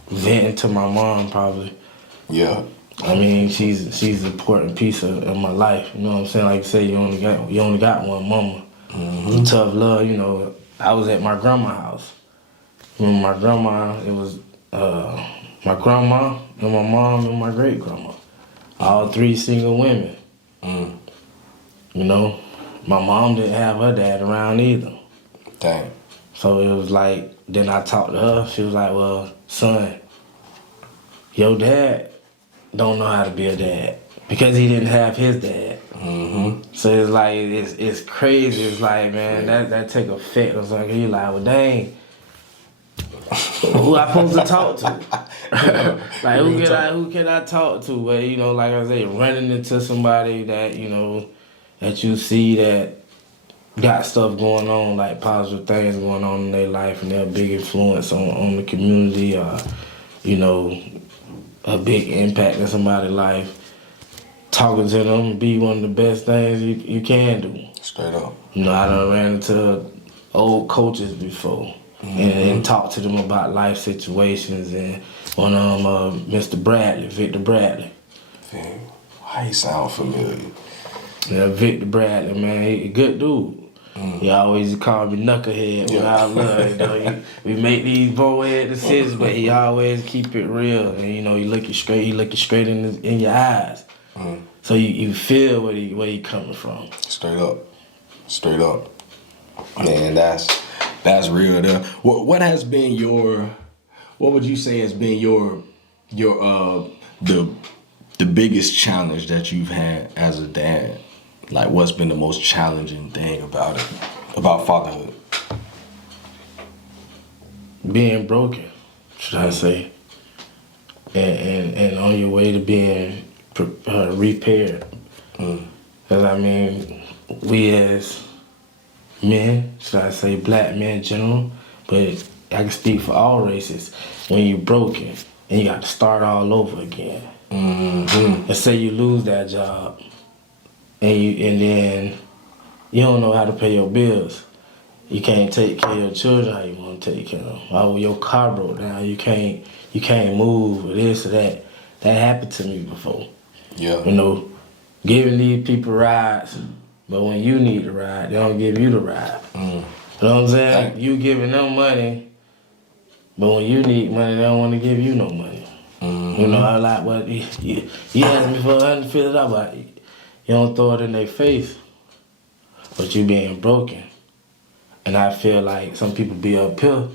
venting to my mom probably. Yeah. I mean, she's an important piece of my life. You know what I'm saying? Like you say, you only got one mama. Tough love. You know, I was at my grandma's house. Remember my grandma? It was my grandma and my mom and my great grandma. All three single women. You know, my mom didn't have her dad around either. Dang. So it was like, then I talked to her. She was like, well, son, your dad don't know how to be a dad because he didn't have his dad. So it's like, it's crazy. It's like, man, that take effect on something. You like, well, dang, who I supposed to talk to? Like, who can I talk to? But, you know, like I say, running into somebody that, you know, that you see that got stuff going on, like positive things going on in their life, and they're a big influence on the community, or, you know, a big impact in somebody's life. Talking to them be one of the best things you can do. Straight up. You know, I done ran into old coaches before and talked to them about life situations, and one of them, Victor Bradley. Why he sound familiar? Yeah, Victor Bradley, man, he a good dude. He always call me knucklehead when I love, you know. We make these bonehead decisions, but he always keep it real. And, you know, he look you straight in your eyes. So you feel where he coming from. Straight up. Man, that's real there. What has been what would you say has been your the biggest challenge that you've had as a dad? Like, what's been the most challenging thing about fatherhood? Being broken, should I say, and on your way to being repaired. Because I mean, we as men, should I say, black men in general, but I can speak for all races. When you're broken and you got to start all over again. Let's say you lose that job, and then you don't know how to pay your bills. You can't take care of your children how you want to take care of them. Oh, your car broke down. You can't move or this or that. That happened to me before. Yeah. You know, giving these people rides, but when you need the ride, they don't give you the ride. You know what I'm saying? You giving them money, but when you need money, they don't want to give you no money. You know, I like what you asked me for $150, but you don't throw it in their face. But you being broken. And I feel like some people be up here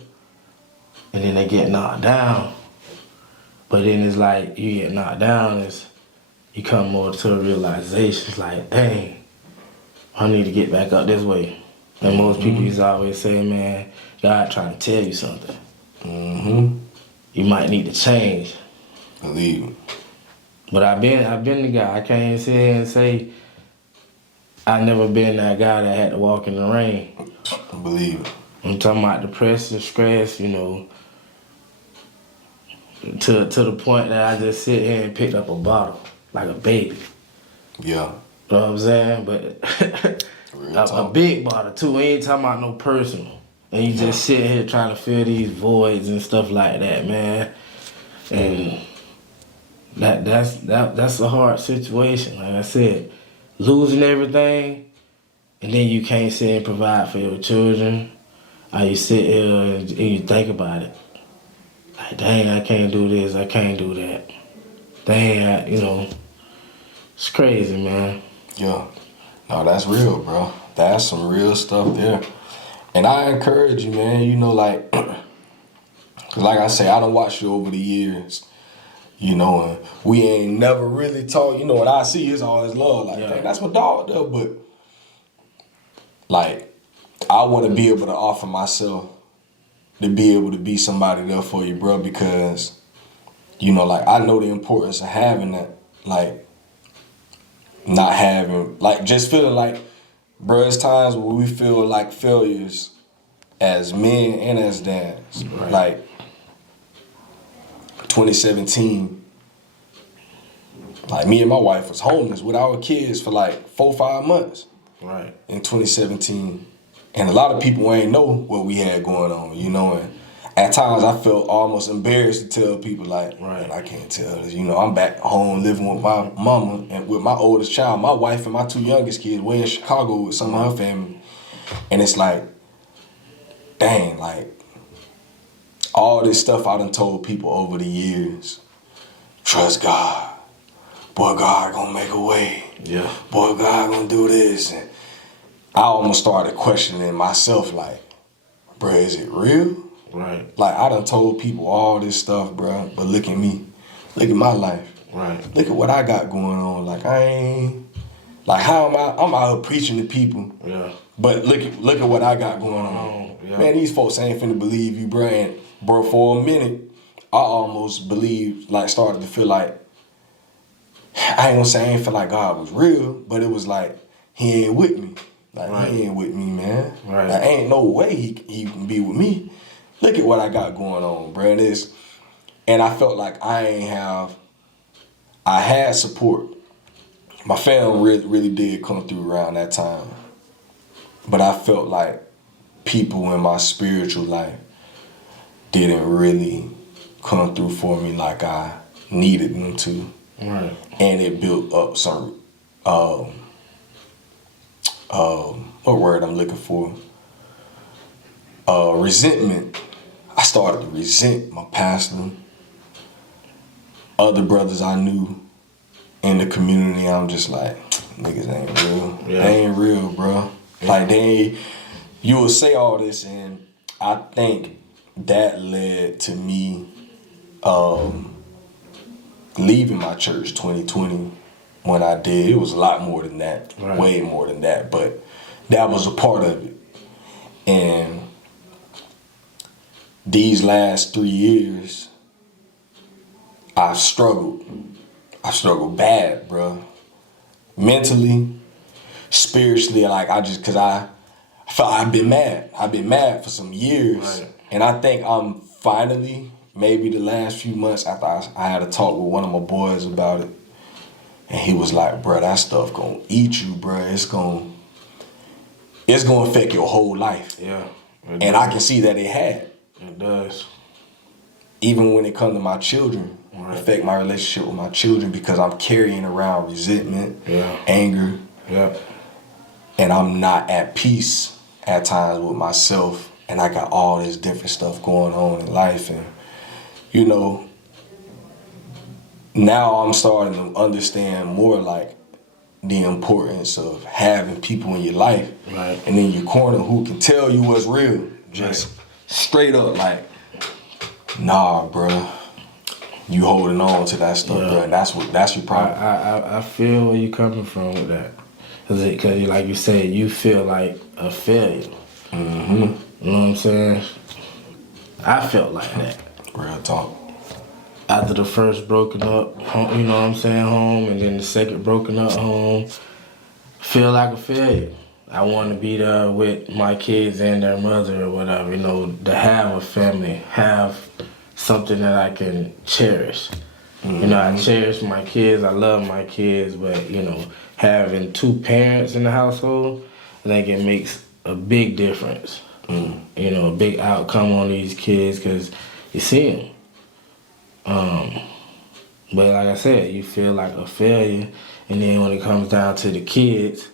and then they get knocked down. But then it's like you get knocked down, you come more to a realization. It's like, dang, I need to get back up this way. And most people used to always say, man, God trying to tell you something. You might need to change. Believe. But I've been the guy. I can't sit here and say I never been that guy that had to walk in the rain. Believe. I'm talking about depression, stress, you know, to the point that I just sit here and pick up a bottle like a baby. Yeah. You know what I'm saying? But a big bottle too. We ain't talking about no personal. And you just sit here trying to fill these voids and stuff like that, man. And that's a hard situation. Like I said, losing everything, and then you can't sit and provide for your children. Or you sit here and you think about it. Like, dang, I can't do this, I can't do that. Dang, you know, it's crazy, man. Yeah. No, that's real, bro. That's some real stuff there. And I encourage you, man, you know, like, cause like I say, I done watched you over the years, you know, and we ain't never really talked, you know, what I see is always love. Like, dang, that's my dog though, but like, I want to be able to offer myself to be able to be somebody there for you, bro, because, you know, like, I know the importance of having that, like, not having, like, just feeling like, bro, it's times where we feel like failures as men and as dads. Right. Like, 2017, like, me and my wife was homeless with our kids for like 4 or 5 months. Right. In 2017. And a lot of people ain't know what we had going on, you know, and at times I felt almost embarrassed to tell people, like, man, I can't tell this. You know, I'm back home living with my mama and with my oldest child. My wife and my 2 youngest kids were in Chicago with some of her family. And it's like, dang, like, all this stuff I done told people over the years. Trust God. Boy, God gonna make a way. Yeah. Boy, God gonna do this. And I almost started questioning myself, like, bruh, is it real? Right. Like, I done told people all this stuff, bruh, but look at me. Look at my life. Right. Look at what I got going on. Like, I ain't, like, how am I'm out here preaching to people. Yeah. But look at what I got going on. Yeah. Man, these folks ain't finna believe you, bruh. And, bro, for a minute, I almost believed, like, started to feel like, I ain't gonna say I ain't feel like God was real, but it was like, he ain't with me. Like, he ain't with me, man. Right. Like, ain't no way he can be with me. Look at what I got going on, bro. And I felt like I had support. My family really did come through around that time. But I felt like people in my spiritual life didn't really come through for me like I needed them to. Right. And it built up some what word I'm looking for? Resentment. I started to resent my pastor, other brothers I knew in the community. I'm just like, niggas ain't real. Yeah. They ain't real, bro. Yeah. Like you will say all this, and I think that led to me leaving my church 2020 when I did. It was a lot more than that, right. Way more than that, but that was a part of it. And these last 3 years, I've struggled. I struggled bad, bro. Mentally, spiritually, like I felt I've been mad. I've been mad for some years. Right. And I think I'm finally, maybe the last few months after I had a talk with one of my boys about it. And he was like, bro, that stuff gonna eat you, bro. It's gonna affect your whole life. Yeah. And I can see that it had. It does. Even when it comes to my children, right. affect my relationship with my children because I'm carrying around resentment, yeah. anger. Yeah. And I'm not at peace at times with myself. And I got all this different stuff going on in life. And, you know, now I'm starting to understand more like the importance of having people in your life right. and in your corner who can tell you what's real. Just right. straight up like, nah, bro, you holding on to that stuff, yeah. bro. And that's your problem. I feel where you coming from with that. Because like you said, you feel like a failure. Mm-hmm. You know what I'm saying? I felt like that. Real talk. After the first broken up home, you know what I'm saying, home, and then the second broken up home, feel like a failure. I want to be there with my kids and their mother or whatever, you know, to have a family, have something that I can cherish. Mm-hmm. You know, I cherish my kids, I love my kids, but, you know, having two parents in the household, I think it makes a big difference. Mm. You know, a big outcome on these kids because you see them. But like I said, you feel like a failure, and then when it comes down to the kids,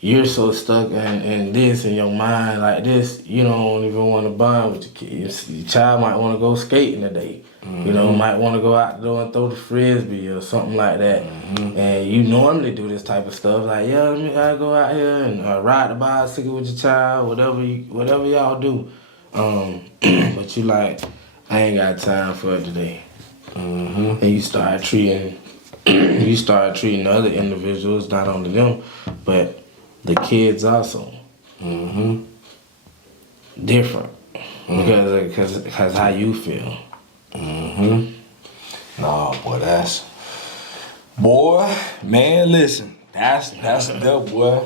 you're so stuck in this in your mind like this, you don't even want to bond with your kids. Your child might want to go skating today. Mm-hmm. You know, might want to go out the door and throw the frisbee or something like that. Mm-hmm. And you normally do this type of stuff, like, yeah, let me go out here and ride the bicycle with your child, whatever y'all do. But you like, I ain't got time for it today. Mm-hmm. And you start treating the other individuals, not only them, but the kids also. Mm-hmm. Different. Mm-hmm. Because how you feel. Mm-hmm. Nah, boy, man, listen, that's the boy.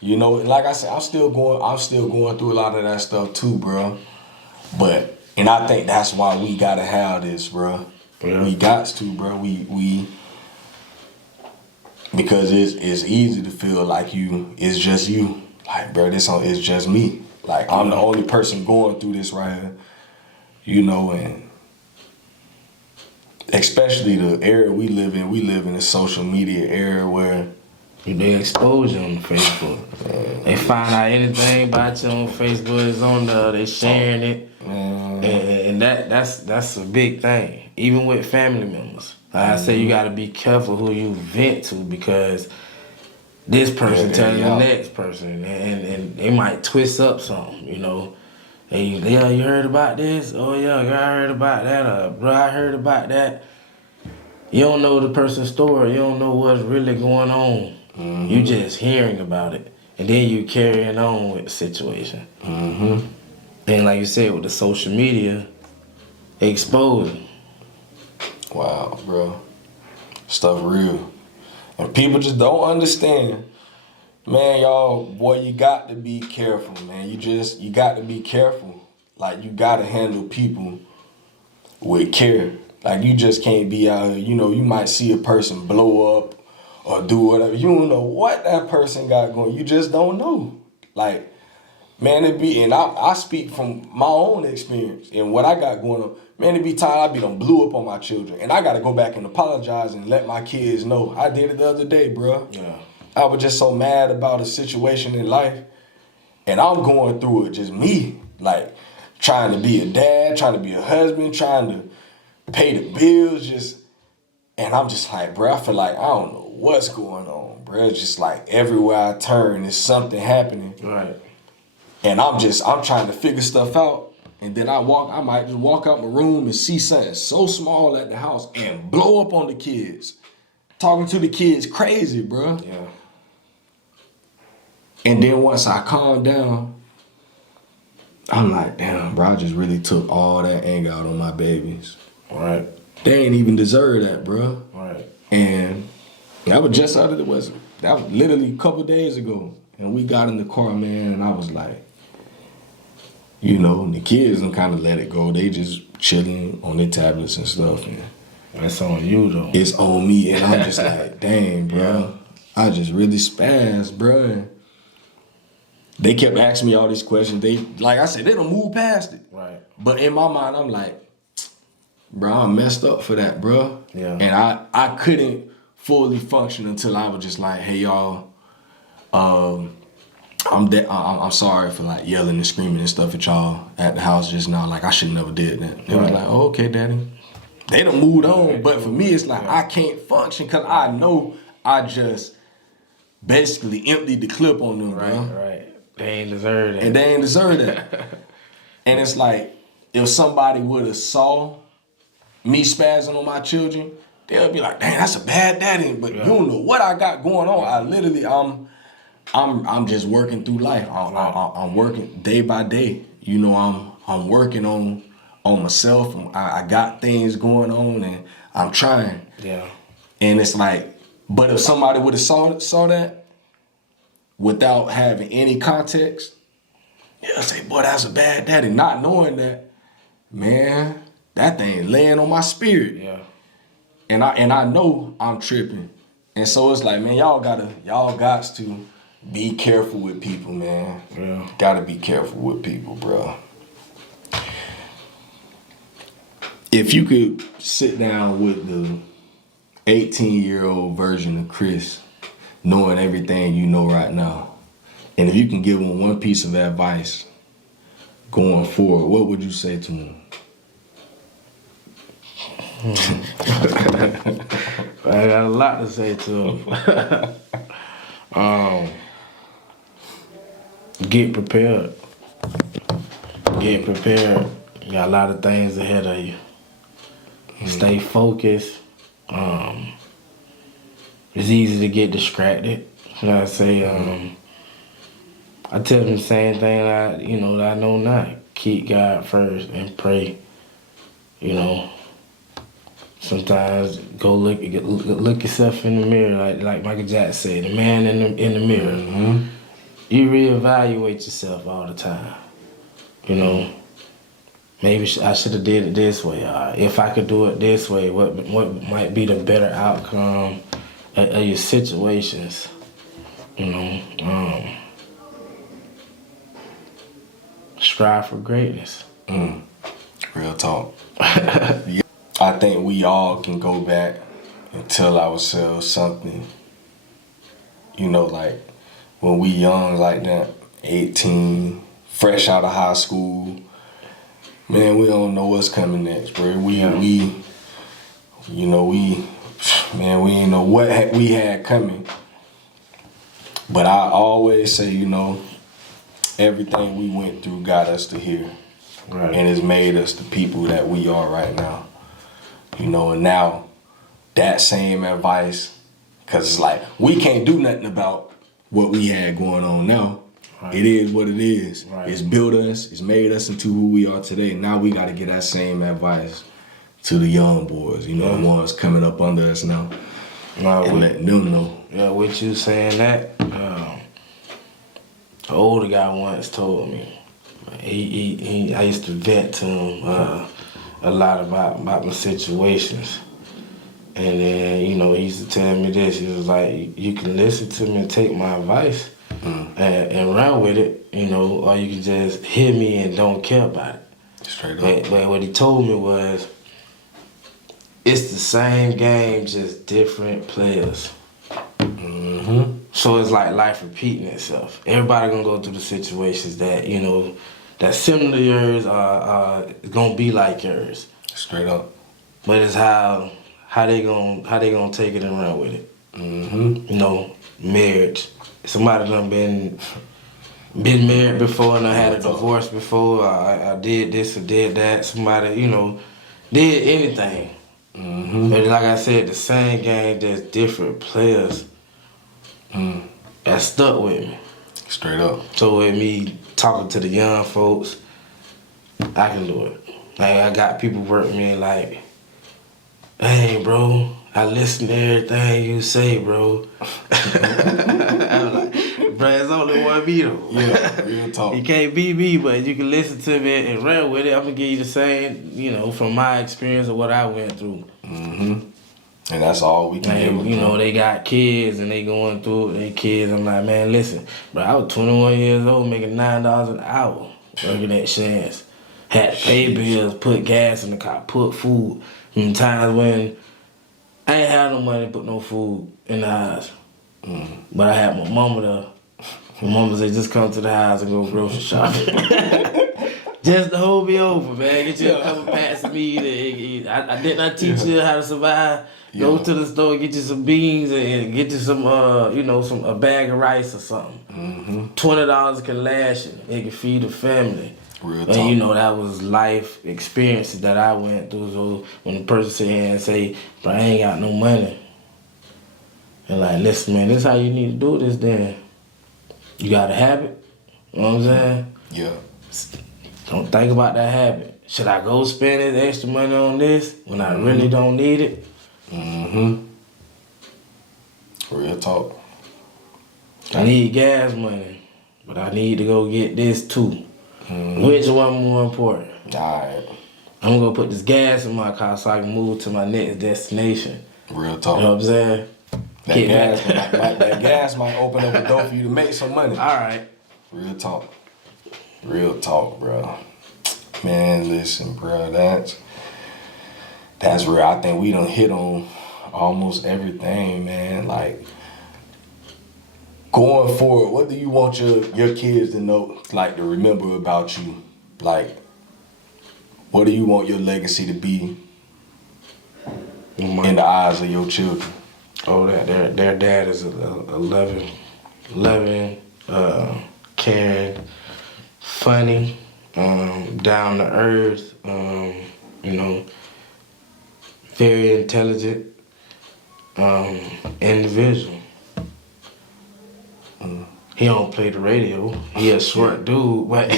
You know, like I said, I'm still going through a lot of that stuff too, bro. And I think that's why we gotta have this, bro. Yeah. We got to, bro. We because it's easy to feel like it's just you. Like, bro, it's just me. Like, I'm the only person going through this right here. You know, and especially the era we live in a social media era where they expose you on Facebook. They find out anything about you on Facebook is on there. They sharing it, and that's a big thing. Even with family members, like I say, you got to be careful who you vent to because this person telling the next person, and they might twist up something. You know, yeah, you heard about this? Oh yeah, girl, I heard about that. Bro, I heard about that. You don't know the person's story. You don't know what's really going on. Mm-hmm. You just hearing about it, and then you carrying on with the situation. Mm-hmm. And like you said, with the social media, exposing. Wow, bro, stuff real, and people just don't understand. Man, y'all, boy, you got to be careful, man. You got to be careful. Like, you got to handle people with care. Like, you just can't be out here. You know, you might see a person blow up or do whatever. You don't know what that person got going. You just don't know. Like, man, and I speak from my own experience and what I got going on. Man, it be time I be done blew up on my children. And I got to go back and apologize and let my kids know. I did it the other day, bro. Yeah. I was just so mad about a situation in life. And I'm going through it, just me, like trying to be a dad, trying to be a husband, trying to pay the bills, and I'm just like, bro, I feel like I don't know what's going on, bro. It's just like everywhere I turn, there's something happening. Right. And I'm trying to figure stuff out. And then I might just walk out my room and see something so small at the house and blow up on the kids. Talking to the kids crazy, bro. Yeah. And then once I calm down, I'm like, damn, bro, I just really took all that anger out on my babies. Right. They ain't even deserve that, bro. Right. And that was just out of that was literally a couple days ago. And we got in the car, man, and I was like, you know, the kids don't kind of let it go. They just chilling on their tablets and stuff. And that's on you, though. it's on me, and I'm just like, dang, bro. Yeah. I just really spazzed, bro. And they kept asking me all these questions. They, like I said, they don't move past it. Right. But in my mind, I'm like, bro, I messed up for that, bro. Yeah. And I couldn't fully function until I was just like, hey, y'all, I'm sorry for like yelling and screaming and stuff at y'all at the house just now. Like, I should never did that. They was like, oh, okay, daddy. They done moved on. But for me, it's like, I can't function because I know I just basically emptied the clip on them, bro. Right. They ain't deserve that. And they ain't deserve that. And it's like, if somebody would have saw me spazzing on my children, they'll be like, dang, that's a bad daddy. But you don't know what I got going on. I literally, I'm just working through life. I'm working day by day. You know, I'm working on myself. I got things going on and I'm trying. Yeah. And it's like, but if somebody would have saw that without having any context, they'll say, boy, that's a bad daddy. Not knowing that, man, that thing laying on my spirit. Yeah. And I know I'm tripping. And so it's like, man, y'all got to be careful with people, man. Yeah. Gotta be careful with people, bro. If you could sit down with the 18-year-old version of Chris, knowing everything you know right now, and if you can give him one piece of advice going forward, what would you say to him? I got a lot to say to him. Get prepared. Get prepared. You got a lot of things ahead of you. Stay focused. It's easy to get distracted. Should I say? I tell them the same thing that I know now. Keep God first and pray. You know. Sometimes go look yourself in the mirror, like Michael Jackson said, the man in the mirror. Mm-hmm. You reevaluate yourself all the time. You know, maybe I should have did it this way. If I could do it this way, what might be the better outcome of your situations? You know, strive for greatness. Real talk. Yeah. I think we all can go back and tell ourselves something, you know, like when we young like that, 18, fresh out of high school, man, we don't know what's coming next, bro. We ain't know what we had coming. But I always say, you know, everything we went through got us to here. Right. And it's made us the people that we are right now. You know, and now that same advice, because it's like, we can't do nothing about what we had going on now. Right. It is what it is. Right. It's built us, it's made us into who we are today. Now we got to get that same advice to the young boys, you know, the ones coming up under us now, and letting them know. Yeah, with you saying that, the older guy once told me, I used to vent to him a lot about my situations. And then, you know, he used to tell me this. He was like, you can listen to me and take my advice and run with it, you know, or you can just hear me and don't care about it. Straight up. But what he told me was, it's the same game, just different players. Mm-hmm. So it's like life repeating itself. Everybody gonna go through the situations that, you know, that's similar to yours are gonna be like yours. Straight up. But it's how they gonna take it and run with it. Mm-hmm. You know, marriage. Somebody done been married before and I had a divorce before. I did this or did that. Somebody, you know, did anything. Mm-hmm. But like I said, the same game, there's different players that stuck with me. Straight up. So with me talking to the young folks, I can do it. Like I got people working me like, hey bro, I listen to everything you say, bro. I'm like, bro, it's only one me though. Yeah, real talk. You can't be me, but you can listen to me and run with it. I'm gonna give you the same, you know, from my experience of what I went through. Mm-hmm. And that's all we can give them. You know, they got kids and they going through their kids. I'm like, man, listen, bro, I was 21 years old making $9 an hour working at Shands. Had to pay bills, put gas in the car, put food. In times when I ain't had no money to put no food in the house. But I had my mama there. My mama said, just come to the house and go grocery shopping. Just to hold me over, man. Get you a couple packs of meat. I did not teach you how to survive. Go to the store, get you some beans, and get you some, a bag of rice or something. Mm-hmm. $20 can last you. It can feed the family. Real talk. And you know, that was life experiences that I went through. So when the person sit here and say, but I ain't got no money. And like, listen, man, this is how you need to do this then. You got a habit. You know what I'm saying? Yeah. Don't think about that habit. Should I go spend this extra money on this when I really don't need it? Mm-hmm. Real talk. I need gas money, but I need to go get this too. Which one more important? Alright. I'm gonna put this gas in my car so I can move to my next destination. Real talk. You know what I'm saying? That gas might open up a door for you to make some money. Alright. Real talk. Real talk, bro. Man, listen, bro, that's where I think we done hit on almost everything, man. Like, going forward, what do you want your kids to know, like, to remember about you? Like, what do you want your legacy to be in the eyes of your children? Oh, their dad is a loving, caring, funny, down to earth, you know, very intelligent individual. He don't play the radio. He a short dude, but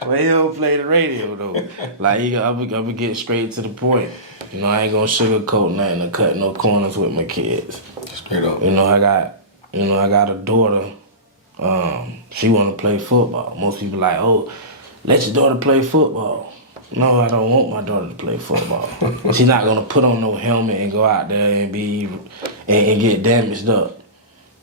but he don't play the radio though. Like I'm gonna get straight to the point. You know, I ain't gonna sugarcoat nothing or cut no corners with my kids. Straight up. You know, I got a daughter. She wanna play football. Most people like, oh, let your daughter play football. No, I don't want my daughter to play football. She's not gonna put on no helmet and go out there and and get damaged up.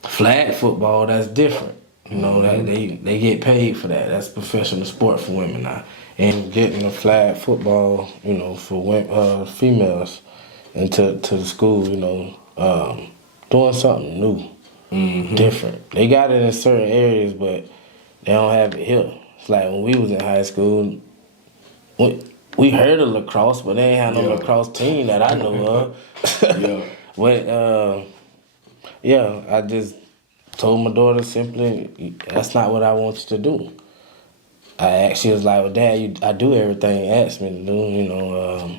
Flag football, that's different. You know, that they get paid for that. That's professional sport for women now. And getting a flag football, you know, for females into the school, you know, doing something new, different. They got it in certain areas, but they don't have it here. It's like when we was in high school, we heard of lacrosse, but they ain't had no lacrosse team that I know of. But I just told my daughter simply, that's not what I want you to do. She was like, well, Dad, I do everything you asked me to do. You know,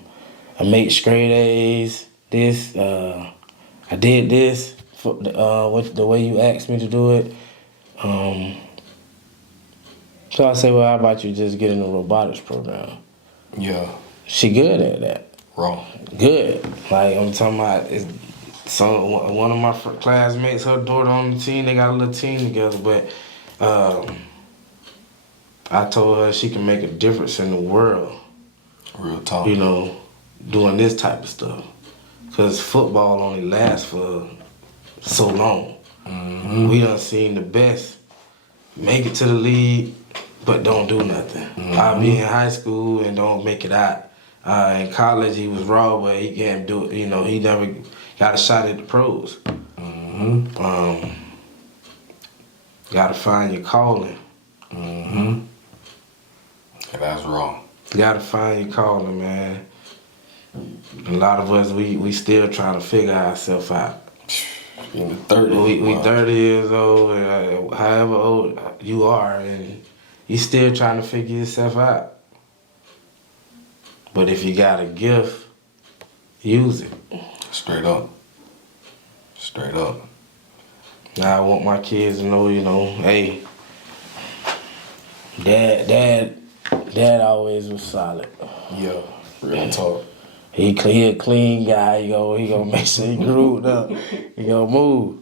I make straight A's, I did this for the way you asked me to do it. So I said, well, how about you just get in the robotics program? Yeah. She good at that. Wrong. Good. Like, I'm talking about, one of my classmates, her daughter on the team, they got a little team together, but I told her she can make a difference in the world. Real talk. You know, doing this type of stuff. Because football only lasts for so long. We done seen the best make it to the league, but don't do nothing. I'll be in high school and don't make it out. In college, he was raw, but he can't do it. You know, he never got a shot at the pros. Gotta find your calling. And that's wrong. You gotta find your calling, man. A lot of us, we still trying to figure ourselves out. In the 30s. We 30 years old, and however old you are, and you still trying to figure yourself out. But if you got a gift, use it. Straight up. Now I want my kids to know, hey, Dad always was solid. Yeah, real talk. He a clean guy. He gonna make sure he groomed up. He gonna move.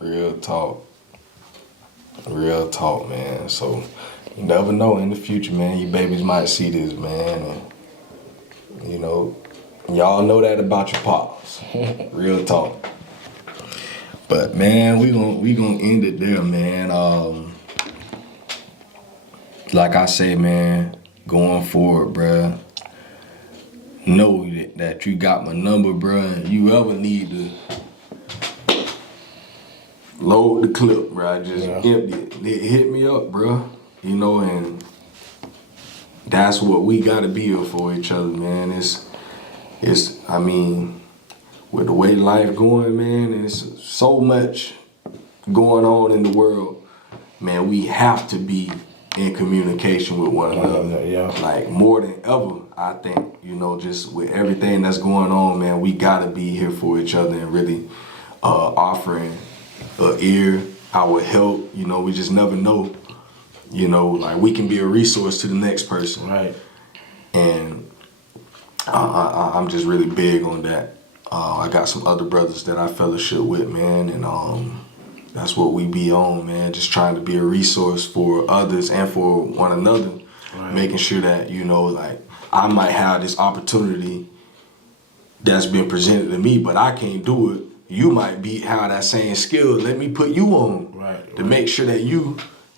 Real talk, man. So you never know in the future, man. Your babies might see this, man, and y'all know that about your pops. Real talk. But man, we gonna end it there, man. Like I say, man, going forward, bruh, know that you got my number, bruh. You ever need to load the clip, bruh, just empty it. Hit me up, bruh. And that's what we gotta be here for each other, man. I mean, with the way life going, man, there's so much going on in the world, man. We have to be in communication with one another. Like more than ever, I think, just with everything that's going on, man, we gotta be here for each other and really offering an ear, our help. We just never know. Like we can be a resource to the next person. Right. And I'm just really big on that. I got some other brothers that I fellowship with, man, and that's what we be on, man. Just trying to be a resource for others and for one another. Right. Making sure that, like I might have this opportunity that's been presented to me, but I can't do it. You might have that same skill. Let me put you on. Right. To make sure that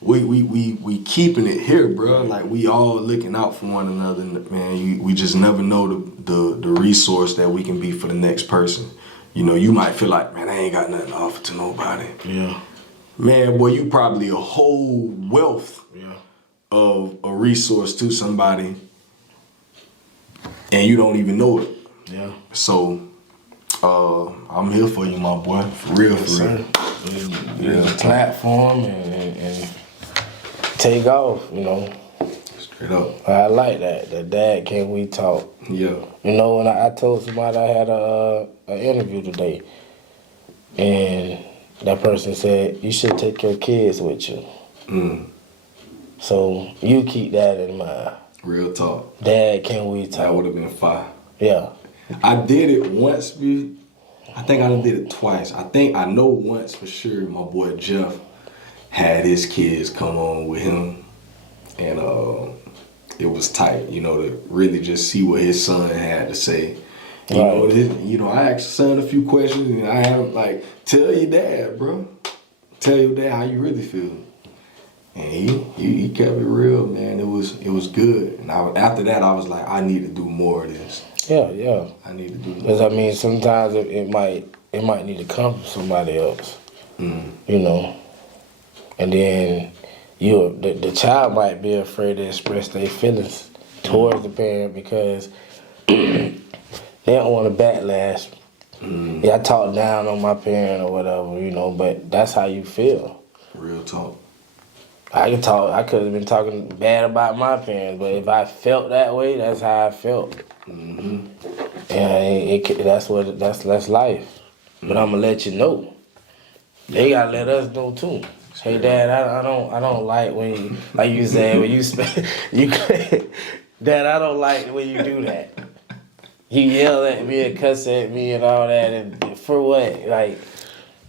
we keeping it here, bro. Like we all looking out for one another, man. We just never know the resource that we can be for the next person. You might feel like, man, I ain't got nothing to offer to nobody. Yeah. Man, boy, you probably a whole wealth of a resource to somebody, and you don't even know it. Yeah. So, I'm here for you, my boy. For real. Use the platform and take off, Straight up. I like that. The dad, can we talk? Yeah. When I told somebody I had an interview today, and that person said, you should take your kids with you. So you keep that in mind. Real talk. Dad, can we talk? That would have been fire. Yeah. I did it once, dude. I think I done did it twice. I know once for sure my boy Jeff had his kids come on with him, and it was tight, to really just see what his son had to say. I asked the son a few questions, and I had him like, tell your dad, bro. Tell your dad how you really feel. And he kept it real, man. It was good. And after that, I was like, I need to do more of this. Yeah. I need to do more. Because sometimes it might need to come from somebody else. And then the child might be afraid to express their feelings towards the parent because they don't want to backlash. Yeah, I talk down on my parent or whatever, but that's how you feel. Real talk. I could have been talking bad about my parents, but if I felt that way, that's how I felt. And that's life. But I'm gonna let you know. They gotta let us know too. Hey, Dad, I don't like when you, like you said, when Dad, I don't like when you do that. You yell at me and cuss at me and all that, and for what? Like,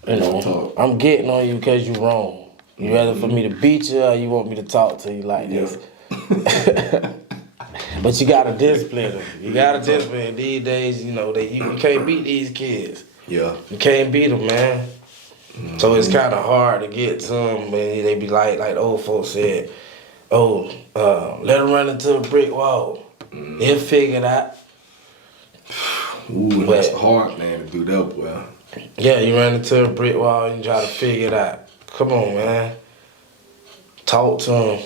I'm getting on you because you're wrong. You rather for me to beat you or you want me to talk to you like this? But you gotta discipline them. You gotta discipline these days. You can't beat these kids. Yeah, you can't beat them, man. So it's kind of hard to get some. And they be like the old folks said, let them run into a brick wall. They'll figure it out. Ooh, that's hard, man, to do that, boy. Yeah, you run into a brick wall and you try to figure it out. Come on, man. Talk to them.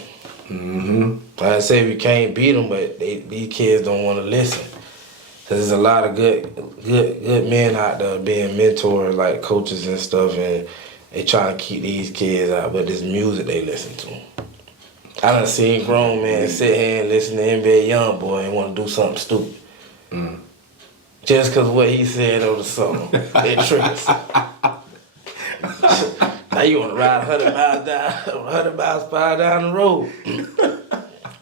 Mm-hmm. Like I say, we can't beat them, but these kids don't want to listen. Cause there's a lot of good men out there being mentors, like coaches and stuff, and they trying to keep these kids out, but this music they listen to. I done seen grown men sit here and listen to NBA Youngboy and want to do something stupid. Mm. Just cause what he said on the song, it triggers. Now you want to ride 100 miles per hour down the road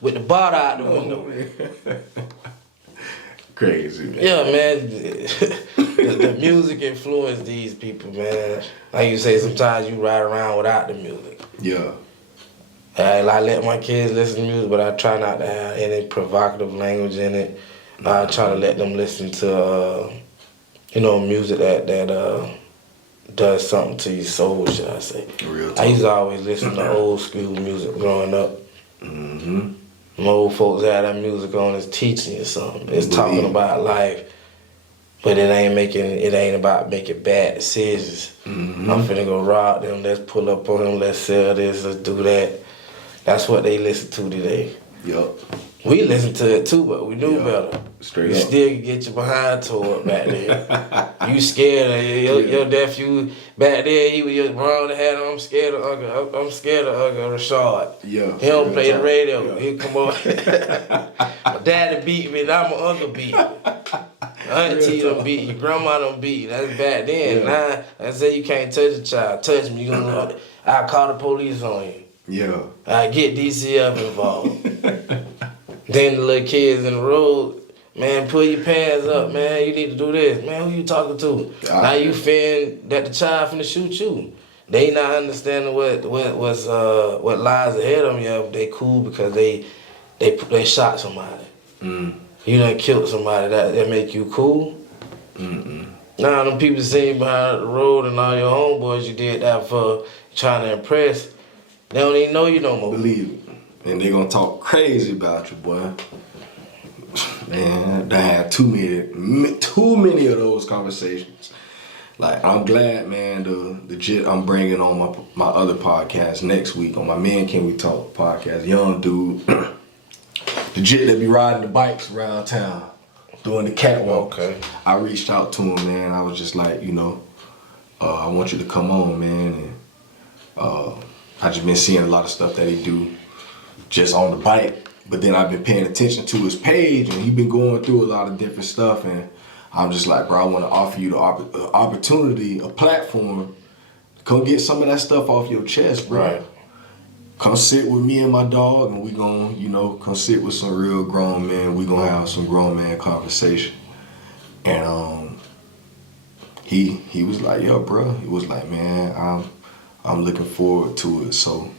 with the bottle out the window. Crazy, man. Yeah, man. The music influenced these people, man. Like you say, sometimes you ride around without the music. Yeah. I let my kids listen to music, but I try not to have any provocative language in it. I try to let them listen to, music that does something to your soul, should I say. Real talk. I used to always listen to old school music growing up. Mm-hmm. My old folks had that music on, it's teaching you something. It's talking about life, but it ain't about making bad decisions. Mm-hmm. I'm finna go rob them, let's pull up on them, let's sell this, let's do that. That's what they listen to today. Yup. We listened to it too, but we knew better. Straight you up. still could get your behind toward back then. You scared of your nephew back then. He was just wrong to have him. I'm scared of Uncle. I'm scared of Uncle Rashad. Yeah. He don't play the radio. Yeah. He come on. My daddy beat me, and I'm my uncle beat me. Auntie done beat you. Grandma done beat you. That's back then. Yeah. Now I say you can't touch a child. Touch me, you gonna. I call the police on you. Yeah. I get DCF involved. Then the little kids in the road, man, pull your pants up, man. You need to do this, man. Who you talking to? Now you fearing that the child finna shoot you. They not understanding what lies ahead of them. Yeah, they cool because they shot somebody. Mm. You done killed somebody. That make you cool. Mm-mm. Now them people sitting behind the road and all your homeboys you did that for trying to impress. They don't even know you no more. Believe it. And they gonna talk crazy about you, boy. Man, I had too many of those conversations. Like, I'm glad, man, the jit I'm bringing on my other podcast next week, on my Man Can We Talk podcast, young dude. The jit that be riding the bikes around town, doing the catwalk. Okay. I reached out to him, man. I was just like, I want you to come on, man. And I just been seeing a lot of stuff that he do just on the bike. But then I've been paying attention to his page, and he been going through a lot of different stuff. And I'm just like, bro, I want to offer you the opportunity, a platform. Come get some of that stuff off your chest, bro. Right. Come sit with me and my dog, and we gonna, come sit with some real grown men. We gonna have some grown man conversation. And he was like, yo, bro. He was like, man, I'm looking forward to it. So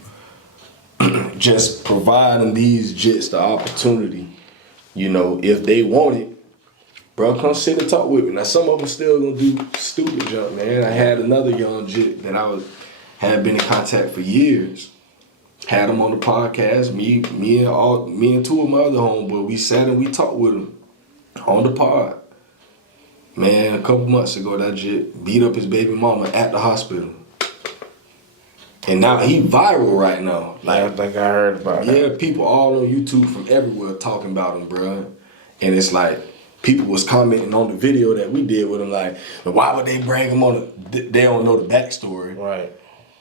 just providing these jits the opportunity, if they want it, bro, come sit and talk with me. Now, some of them still gonna do stupid junk, man. I had another young jit that had been in contact for years. Had him on the podcast. Me and two of my other homeboys, we sat and we talked with him on the pod. Man, a couple months ago, that jit beat up his baby mama at the hospital. And now he viral right now. Like, I think I heard about that. Yeah, people all on YouTube from everywhere talking about him, bro. And it's like, people was commenting on the video that we did with him, like, why would they bring him on? They don't know the backstory. Right.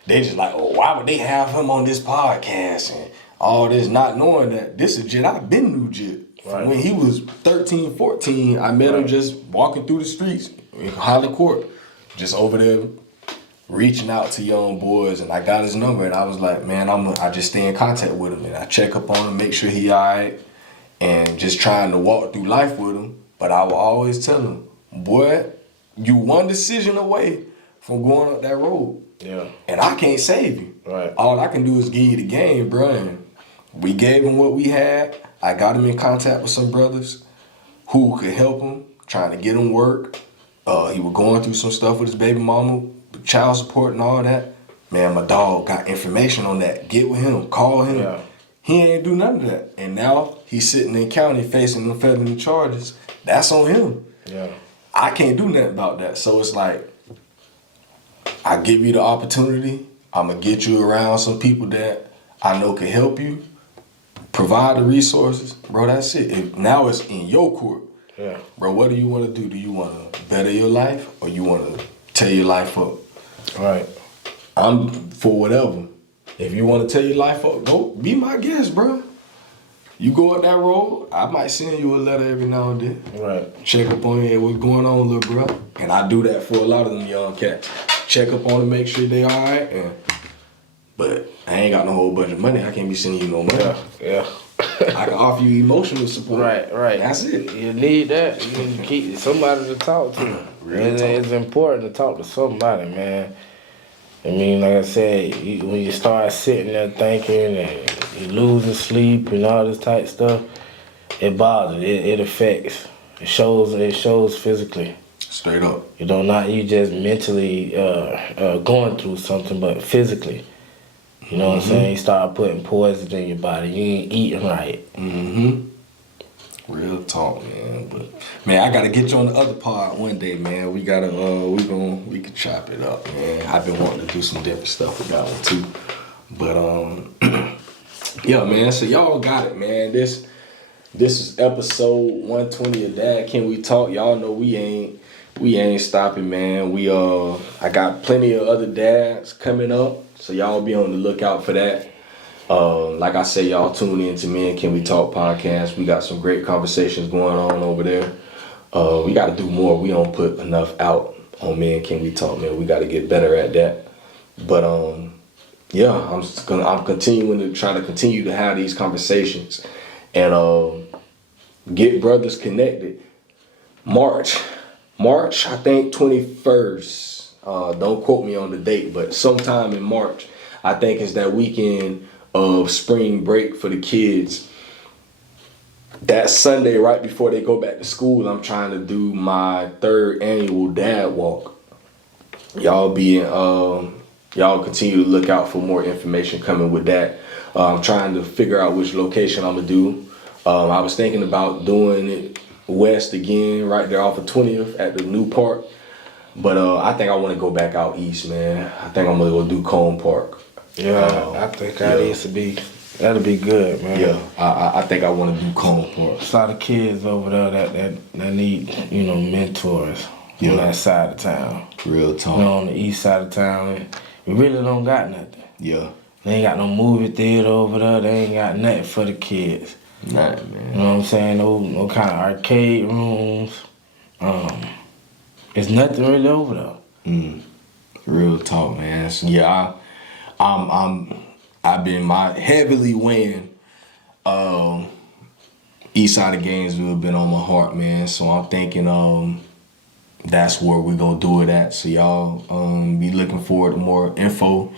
They just like, why would they have him on this podcast and all this, not knowing that this is Jit. I've been knew Jit. Right. When he was 13, 14, I met him just walking through the streets in Highland Court, just over there reaching out to young boys, and I got his number, and I was like, man, I just stay in contact with him, and I check up on him, make sure he all right, and just trying to walk through life with him. But I will always tell him, boy, you one decision away from going up that road. Yeah. And I can't save you. Right. All I can do is give you the game, bro. And we gave him what we had. I got him in contact with some brothers who could help him, trying to get him work. He was going through some stuff with his baby mama, child support and all that. Man, my dog got information on that. Get with him, call him. Yeah. He ain't do none of that. And now he's sitting in county facing the felony charges. That's on him. Yeah. I can't do nothing about that. So it's like, I give you the opportunity. I'm gonna get you around some people that I know can help you. Provide the resources, bro. That's it. Now it's in your court. Yeah. Bro, what do you want to do? Do you want to better your life or you want to tear your life up? Right. I'm for whatever. If you want to tear your life up, go be my guest, bro. You go up that road, I might send you a letter every now and then. Right. Check up on you, hey, what's going on, little bro? And I do that for a lot of them young cats. Check up on them, make sure they all right. But I ain't got no whole bunch of money. I can't be sending you no money. Yeah. I can offer you emotional support. Right. That's it. You need that. You need to keep somebody to talk to. It's important to talk to somebody, man. I mean, like I said, when you start sitting there thinking and you losing sleep and all this type stuff, it bothers. It affects. It shows physically. Straight up. You know, not you just mentally going through something, but physically. You know what I'm saying? You start putting poison in your body. You ain't eating right. Mm-hmm. Real talk, man. But man, I gotta get you on the other part one day, man. We gotta we can chop it up, man. I've been wanting to do some different stuff with that one too. But yeah, man. So y'all got it, man. This is episode 120 of Dad Can We Talk. Y'all know we ain't stopping, man. I got plenty of other dads coming up. So y'all be on the lookout for that. Like I say, y'all tune in to Men Can We Talk podcast. We got some great conversations going on over there. We got to do more. We don't put enough out on Men Can We Talk, man. We got to get better at that. But yeah, I'm continuing to try to continue to have these conversations and get brothers connected. March, I think 21st. Don't quote me on the date, but sometime in March, I think it's that weekend of spring break for the kids. That Sunday, right before they go back to school, I'm trying to do my 3rd annual dad walk. Y'all continue to look out for more information coming with that. I'm trying to figure out which location I'm gonna do. I was thinking about doing it west again, right there off of 20th at the new park. But I think I want to go back out east, man. I think I'm gonna go do Cone Park. Yeah, I think that'll be good, man. Yeah, I think I want to do Cone Park. There's a lot of kids over there that need, mentors on that side of town. Real talk. On the east side of town, we really don't got nothing. Yeah. They ain't got no movie theater over there. They ain't got nothing for the kids. Nothing, man. You know what I'm saying? No kind of arcade rooms. There's nothing really over there. Real talk, man. So, yeah, I've been heavily weighing east side of Gainesville been on my heart, man. So I'm thinking that's where we're gonna do it at. So y'all be looking forward to more info.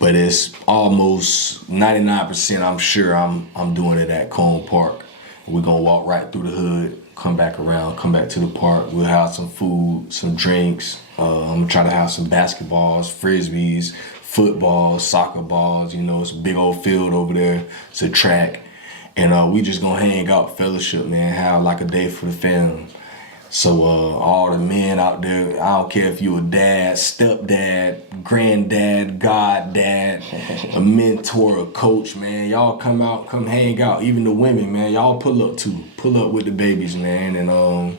But it's almost 99%. I'm sure I'm doing it at Cone Park. We're gonna walk right through the hood, come back around, come back to the park. We'll have some food, some drinks. I'm gonna try to have some basketballs, frisbees, footballs, soccer balls. It's a big old field over there. It's a track. And we just gonna hang out, fellowship, man. Have like a day for the family. So all the men out there, I don't care if you a dad, stepdad, granddad, goddad, a mentor, a coach, man. Y'all come out, come hang out. Even the women, man, y'all pull up too. Pull up with the babies, man. And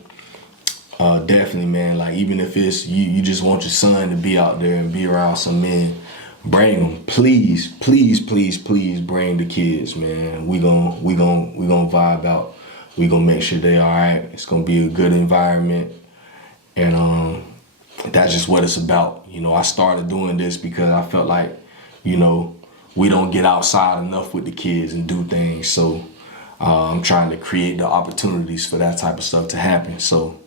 definitely, man, like even if it's you just want your son to be out there and be around some men, bring them. Please, please, please, please bring the kids, man. We gonna vibe out. We gonna make sure they all right. It's gonna be a good environment, and that's just what it's about. I started doing this because I felt like, we don't get outside enough with the kids and do things. So I'm trying to create the opportunities for that type of stuff to happen. So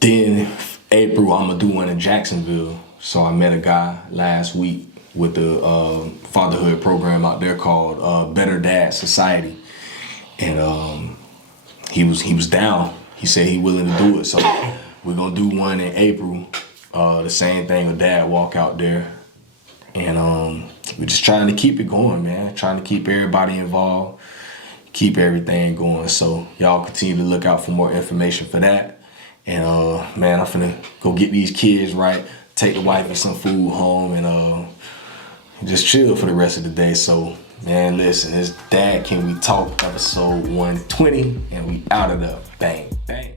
then April, I'm gonna do one in Jacksonville. So I met a guy last week with the Fatherhood program out there called Better Dad Society. And he was down. He said he willing to do it. So we're gonna do one in April. The same thing with dad walk out there. And we're just trying to keep it going, man. Trying to keep everybody involved, keep everything going. So y'all continue to look out for more information for that. And man, I'm finna go get these kids right, take the wife and some food home, and just chill for the rest of the day. So, man, listen, it's Dad Can We Talk episode 120, and we out of there. Bang, bang.